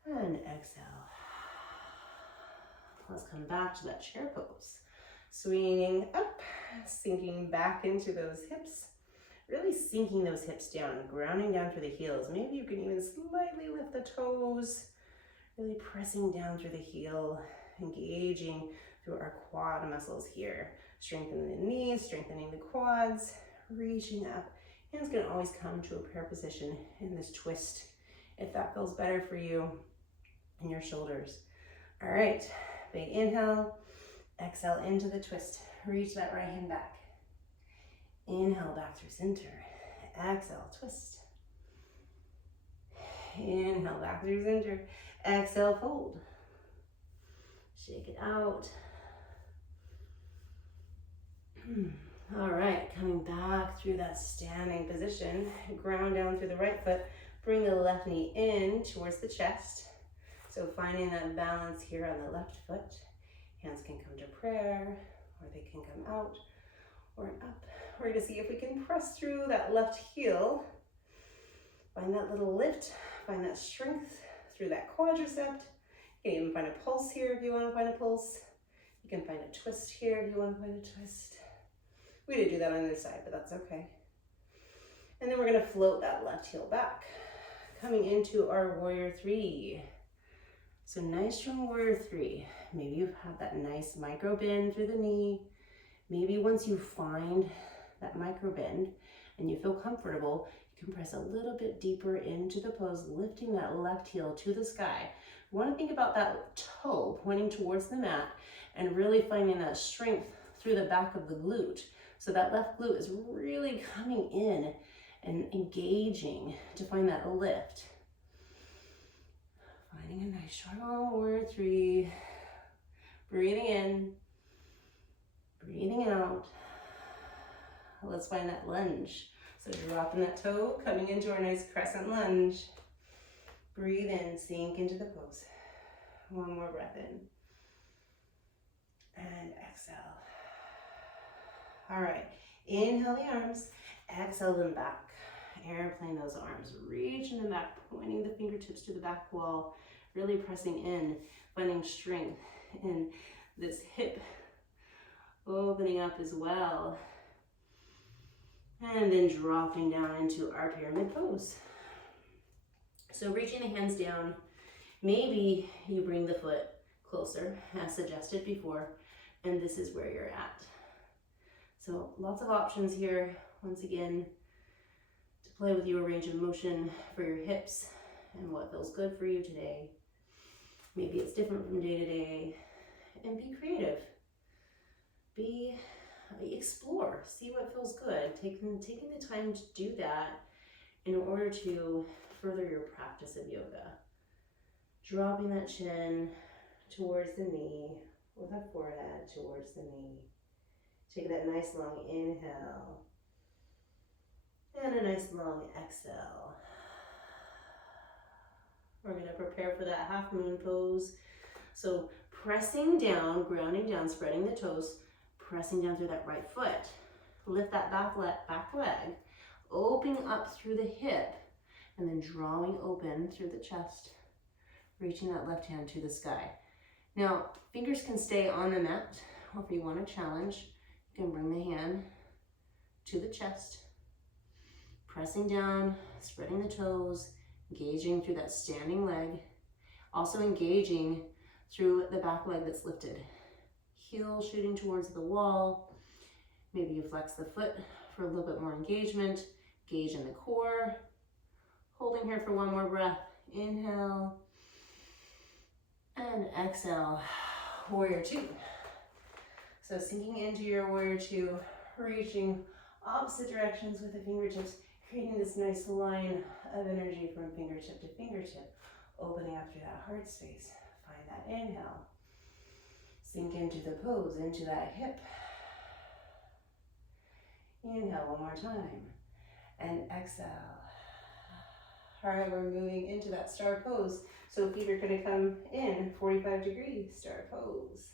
And exhale. Let's come back to that chair pose. Swinging up, sinking back into those hips. Really sinking those hips down, grounding down through the heels. Maybe you can even slightly lift the toes. Really pressing down through the heel, engaging through our quad muscles here. Strengthening the knees, strengthening the quads, reaching up. Hands can always come to a prayer position in this twist if that feels better for you and your shoulders. All right, big inhale, exhale into the twist. Reach that right hand back. Inhale back through center. Exhale, twist. Inhale back through center. Exhale, fold. Shake it out. All right, coming back through that standing position, ground down through the right foot, bring the left knee in towards the chest. So finding that balance here on the left foot. Hands can come to prayer, or they can come out or up. We're gonna see if we can press through that left heel. Find that little lift, find that strength through that quadricep. You can even find a pulse here if you wanna find a pulse. You can find a twist here if you wanna find a twist. We did do that on this side, but that's okay. And then we're gonna float that left heel back, coming into our warrior three. So nice strong warrior three. Maybe you've had that nice micro bend through the knee. Maybe once you find that micro bend and you feel comfortable, you can press a little bit deeper into the pose, lifting that left heel to the sky. You wanna think about that toe pointing towards the mat and really finding that strength through the back of the glute. So that left glute is really coming in and engaging to find that lift. Finding a nice strong warrior three. Breathing in, breathing out. Let's find that lunge. So dropping that toe, coming into our nice crescent lunge. Breathe in, sink into the pose. One more breath in. And exhale. All right, inhale the arms, exhale them back. Airplane those arms, reaching them back, pointing the fingertips to the back wall, really pressing in, finding strength in this hip, opening up as well. And then dropping down into our pyramid pose. So reaching the hands down, maybe you bring the foot closer, as suggested before, and this is where you're at. So lots of options here, once again, to play with your range of motion for your hips and what feels good for you today. Maybe it's different from day to day. And be creative. Explore. See what feels good. Taking the time to do that in order to further your practice of yoga. Dropping that chin towards the knee with our forehead towards the knee. Take that nice long inhale and a nice long exhale. We're going to prepare for that half moon pose. So pressing down, grounding down, spreading the toes, pressing down through that right foot. Lift that back leg, opening up through the hip, and then drawing open through the chest, reaching that left hand to the sky. Now, fingers can stay on the mat, or if you want to challenge, you can bring the hand to the chest, pressing down, spreading the toes, engaging through that standing leg, also engaging through the back leg that's lifted. Heel shooting towards the wall. Maybe you flex the foot for a little bit more engagement. Engage in the core. Holding here for one more breath. Inhale. And exhale. Warrior two. So sinking into your warrior two, reaching opposite directions with the fingertips, creating this nice line of energy from fingertip to fingertip, opening up through that heart space. Find that inhale. Sink into the pose, into that hip. Inhale one more time. And exhale. All right, we're moving into that star pose. So feet are gonna come in 45 degrees, star pose.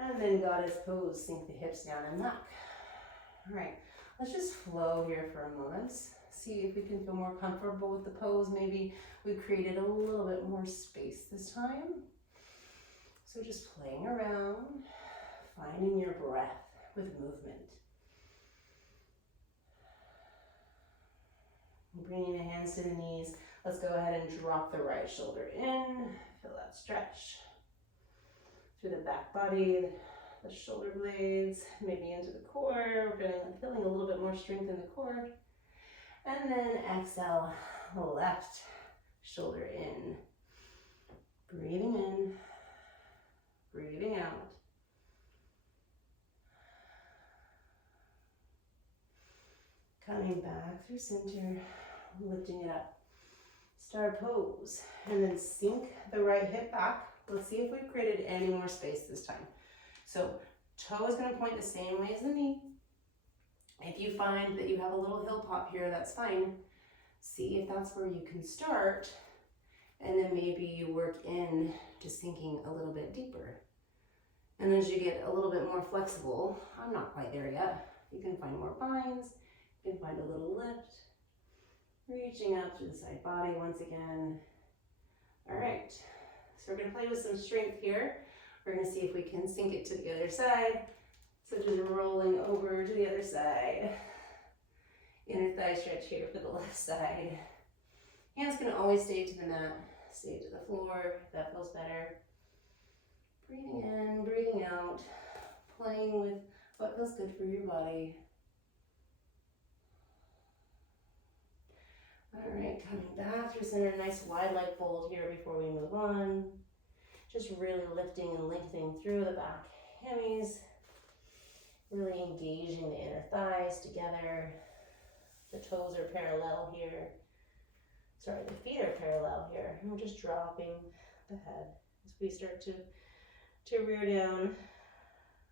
And then goddess pose, sink the hips down and back. All right, let's just flow here for a moment. See if we can feel more comfortable with the pose. Maybe we created a little bit more space this time. So just playing around, finding your breath with movement. Bringing the hands to the knees. Let's go ahead and drop the right shoulder in. Feel that stretch through the back body, the shoulder blades, maybe into the core. We're feeling a little bit more strength in the core. And then exhale, left shoulder in. Breathing in, breathing out. Coming back through center, lifting it up. Star pose, and then sink the right hip back. Let's see if we've created any more space this time. So toe is going to point the same way as the knee. If you find that you have a little heel pop here, that's fine. See if that's where you can start, and then maybe you work in to sinking a little bit deeper. And as you get a little bit more flexible, I'm not quite there yet, you can find more binds, you can find a little lift, reaching out through the side body once again. All right, so we're gonna play with some strength here. We're gonna see if we can sink it to the other side, such as rolling over to the other side. Inner thigh stretch here for the left side. Hands can always stay to the mat, stay to the floor if that feels better. Breathing in, breathing out, playing with what feels good for your body. All right, coming back through center, nice wide leg fold here before we move on. Just really lifting and lengthening through the back hammies. Really engaging the inner thighs together. The toes are parallel here. Sorry, the feet are parallel here. And we're just dropping the head as we start to rear down,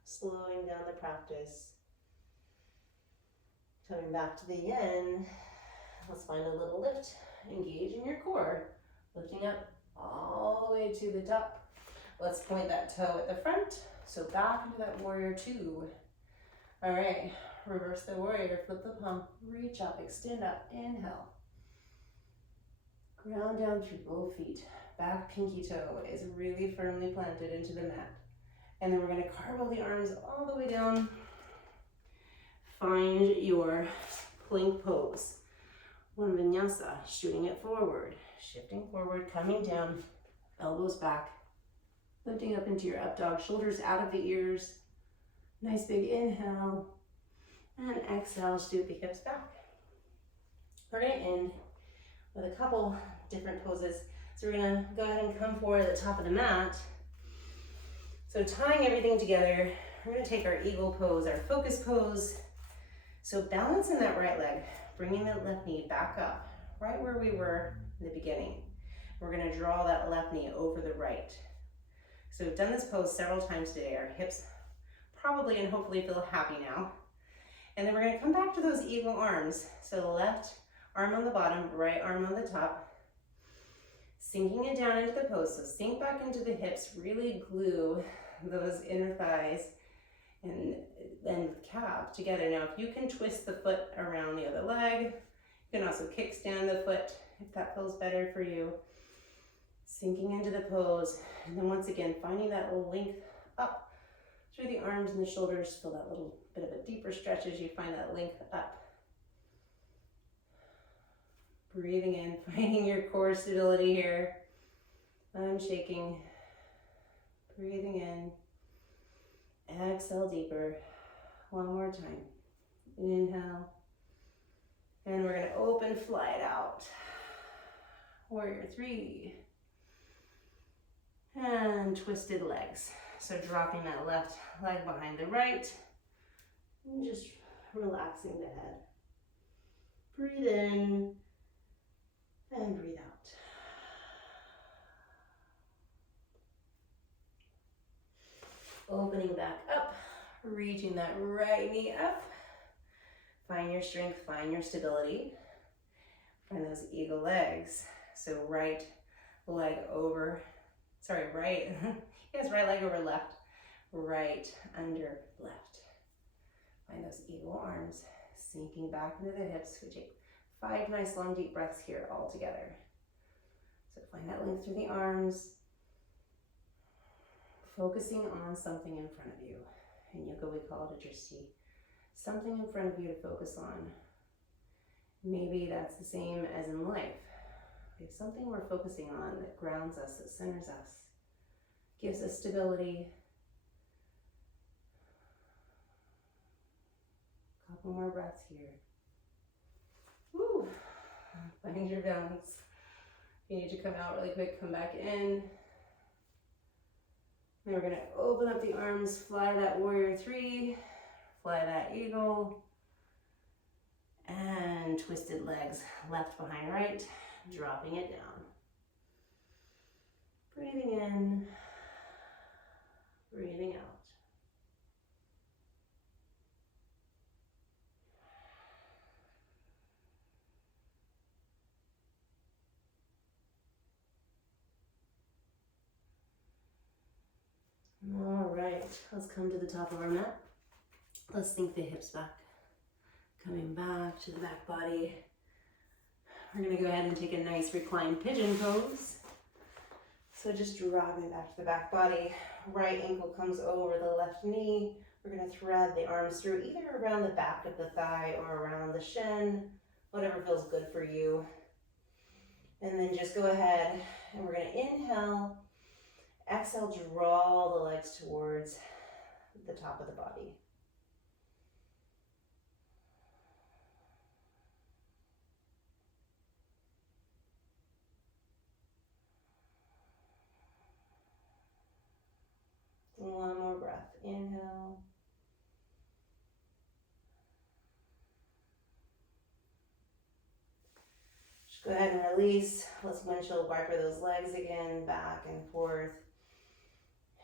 slowing down the practice. Coming back to the yin. Let's find a little lift. Engage in your core. Lifting up all the way to the top. Let's point that toe at the front. So back into that warrior two. All right, reverse the warrior, flip the palm, reach up, extend up, inhale. Ground down through both feet. Back pinky toe is really firmly planted into the mat. And then we're gonna carve the arms all the way down. Find your plank pose. One vinyasa, shooting it forward, shifting forward, coming down, elbows back, lifting up into your up dog, shoulders out of the ears. Nice big inhale, and exhale, shoot the hips back. We're gonna end with a couple different poses So we're gonna go ahead and come forward at the top of the mat. So tying everything together, we're gonna take our eagle pose, our focus pose. So balancing that right leg, bringing that left knee back up, right where we were in the beginning. We're gonna draw that left knee over the right. So we've done this pose several times today. Our hips probably and hopefully feel happy now. And then we're gonna come back to those eagle arms. So left arm on the bottom, right arm on the top. Sinking it down into the pose. So sink back into the hips, really glue those inner thighs and calf together. Now, if you can twist the foot around the other leg, you can also kickstand the foot if that feels better for you. Sinking into the pose, and then once again, finding that length up through the arms and the shoulders. Feel that little bit of a deeper stretch as you find that length up. Breathing in, finding your core stability here. I'm shaking. Breathing in. Exhale deeper. One more time. Inhale. And we're gonna open, fly it out. Warrior 3. And twisted legs. So dropping that left leg behind the right. And just relaxing the head. Breathe in. And breathe out. Opening back up, reaching that right knee up. Find your strength, find your stability. Find those eagle legs. So right leg over, right, yes, right leg over left, right under left. Find those eagle arms, sinking back into the hips. We take 5 nice long deep breaths here all together. So find that length through the arms, focusing on something in front of you. In yoga we call it a drishti, something in front of you to focus on. Maybe that's the same as in life. We have something we're focusing on that grounds us, that centers us, gives us stability. Couple more breaths here. Woo. Find your balance. If you need to come out really quick, come back in. Then we're gonna open up the arms, fly that warrior 3, fly that eagle, and twisted legs, left behind right, dropping it down. Breathing in, breathing out. All right, let's come to the top of our mat. Let's sink the hips back. Coming back to the back body. We're gonna go ahead and take a nice reclined pigeon pose. So just dropping back to the back body. Right ankle comes over the left knee. We're gonna thread the arms through either around the back of the thigh or around the shin, whatever feels good for you. And then just go ahead and we're gonna inhale. Exhale, draw the legs towards the top of the body. One more breath. Inhale. Just go ahead and release. Let's windshield wiper those legs again, back and forth.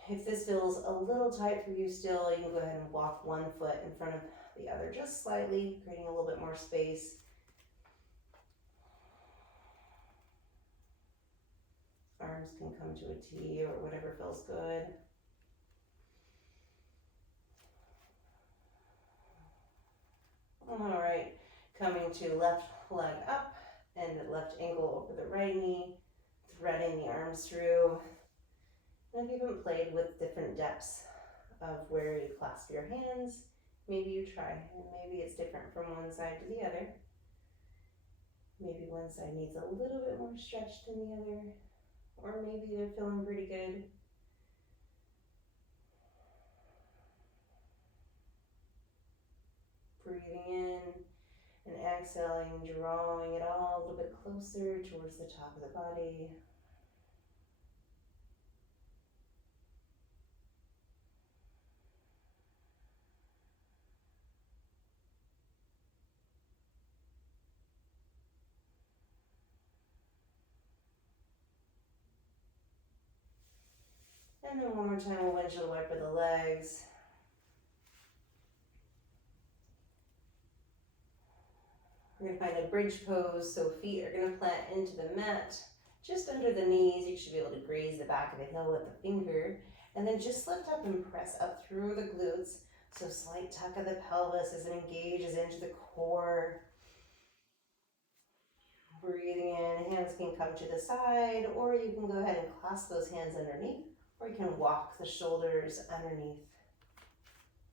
If this feels a little tight for you still, you can go ahead and walk one foot in front of the other just slightly, creating a little bit more space. Arms can come to a T or whatever feels good. All right, coming to left leg up and the left ankle over the right knee, threading the arms through. And if you haven't played with different depths of where you clasp your hands, maybe you try, and maybe it's different from one side to the other. Maybe one side needs a little bit more stretch than the other, or maybe they're feeling pretty good. Breathing in and exhaling, drawing it all a little bit closer towards the top of the body. And then one more time, we'll windshield wiper the legs. We're going to find a bridge pose, so feet are going to plant into the mat, just under the knees. You should be able to graze the back of the heel with the finger, and then just lift up and press up through the glutes. So slight tuck of the pelvis as it engages into the core. Breathing in, hands can come to the side, or you can go ahead and clasp those hands underneath, or you can walk the shoulders underneath.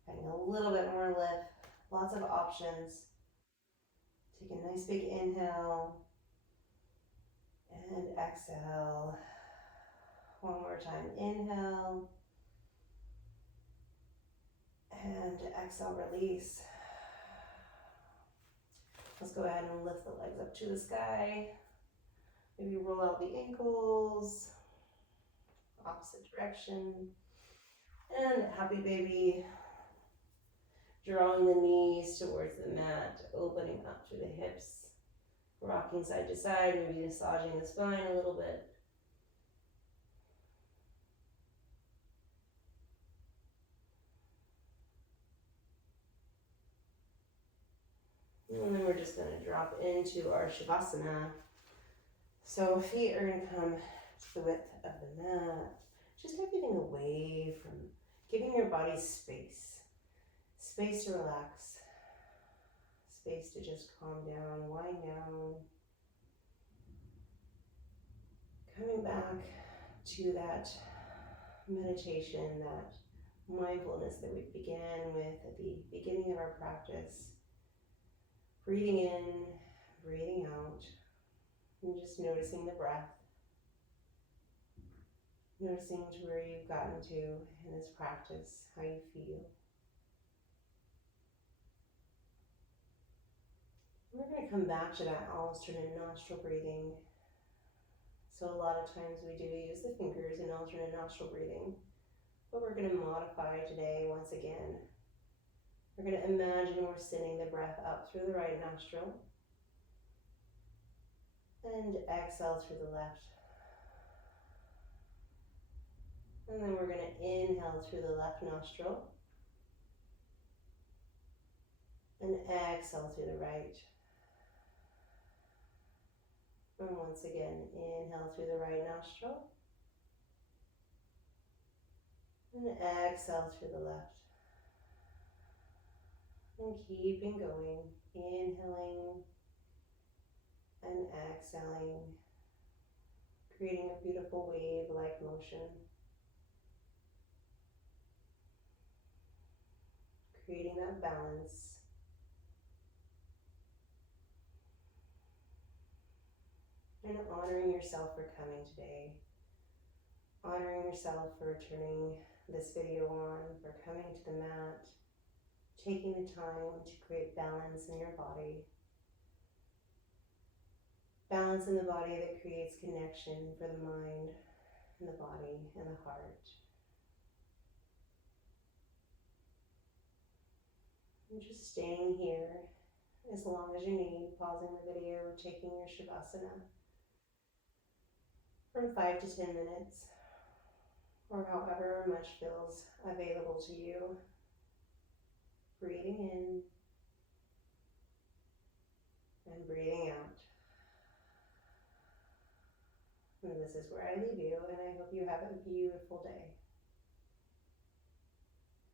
Getting a little bit more lift, lots of options. Take a nice big inhale and exhale. One more time, inhale and exhale, release. Let's go ahead and lift the legs up to the sky. Maybe roll out the ankles, opposite direction. And happy baby. Drawing the knees towards the mat, opening up through the hips, rocking side to side, maybe massaging the spine a little bit. And then we're just going to drop into our Shavasana. So feet are going to come to the width of the mat, just everything away from giving your body space. Space to relax, space to just calm down, wind down. Coming back to that meditation, that mindfulness that we began with at the beginning of our practice. Breathing in, breathing out, and just noticing the breath. Noticing to where you've gotten to in this practice, how you feel. We're going to come back to that alternate nostril breathing. So a lot of times we do use the fingers in alternate nostril breathing, but we're going to modify today once again. We're going to imagine we're sending the breath up through the right nostril and exhale through the left. And then we're going to inhale through the left nostril and exhale through the right. And once again, inhale through the right nostril and exhale through the left. And keeping going, inhaling and exhaling, creating a beautiful wave-like motion. Creating that balance. And honoring yourself for coming today. Honoring yourself for turning this video on, for coming to the mat, taking the time to create balance in your body. Balance in the body that creates connection for the mind and the body and the heart. And just staying here as long as you need, pausing the video, taking your Shavasana from 5 to 10 minutes, or however much feels available to you. Breathing in and breathing out. And this is where I leave you, and I hope you have a beautiful day.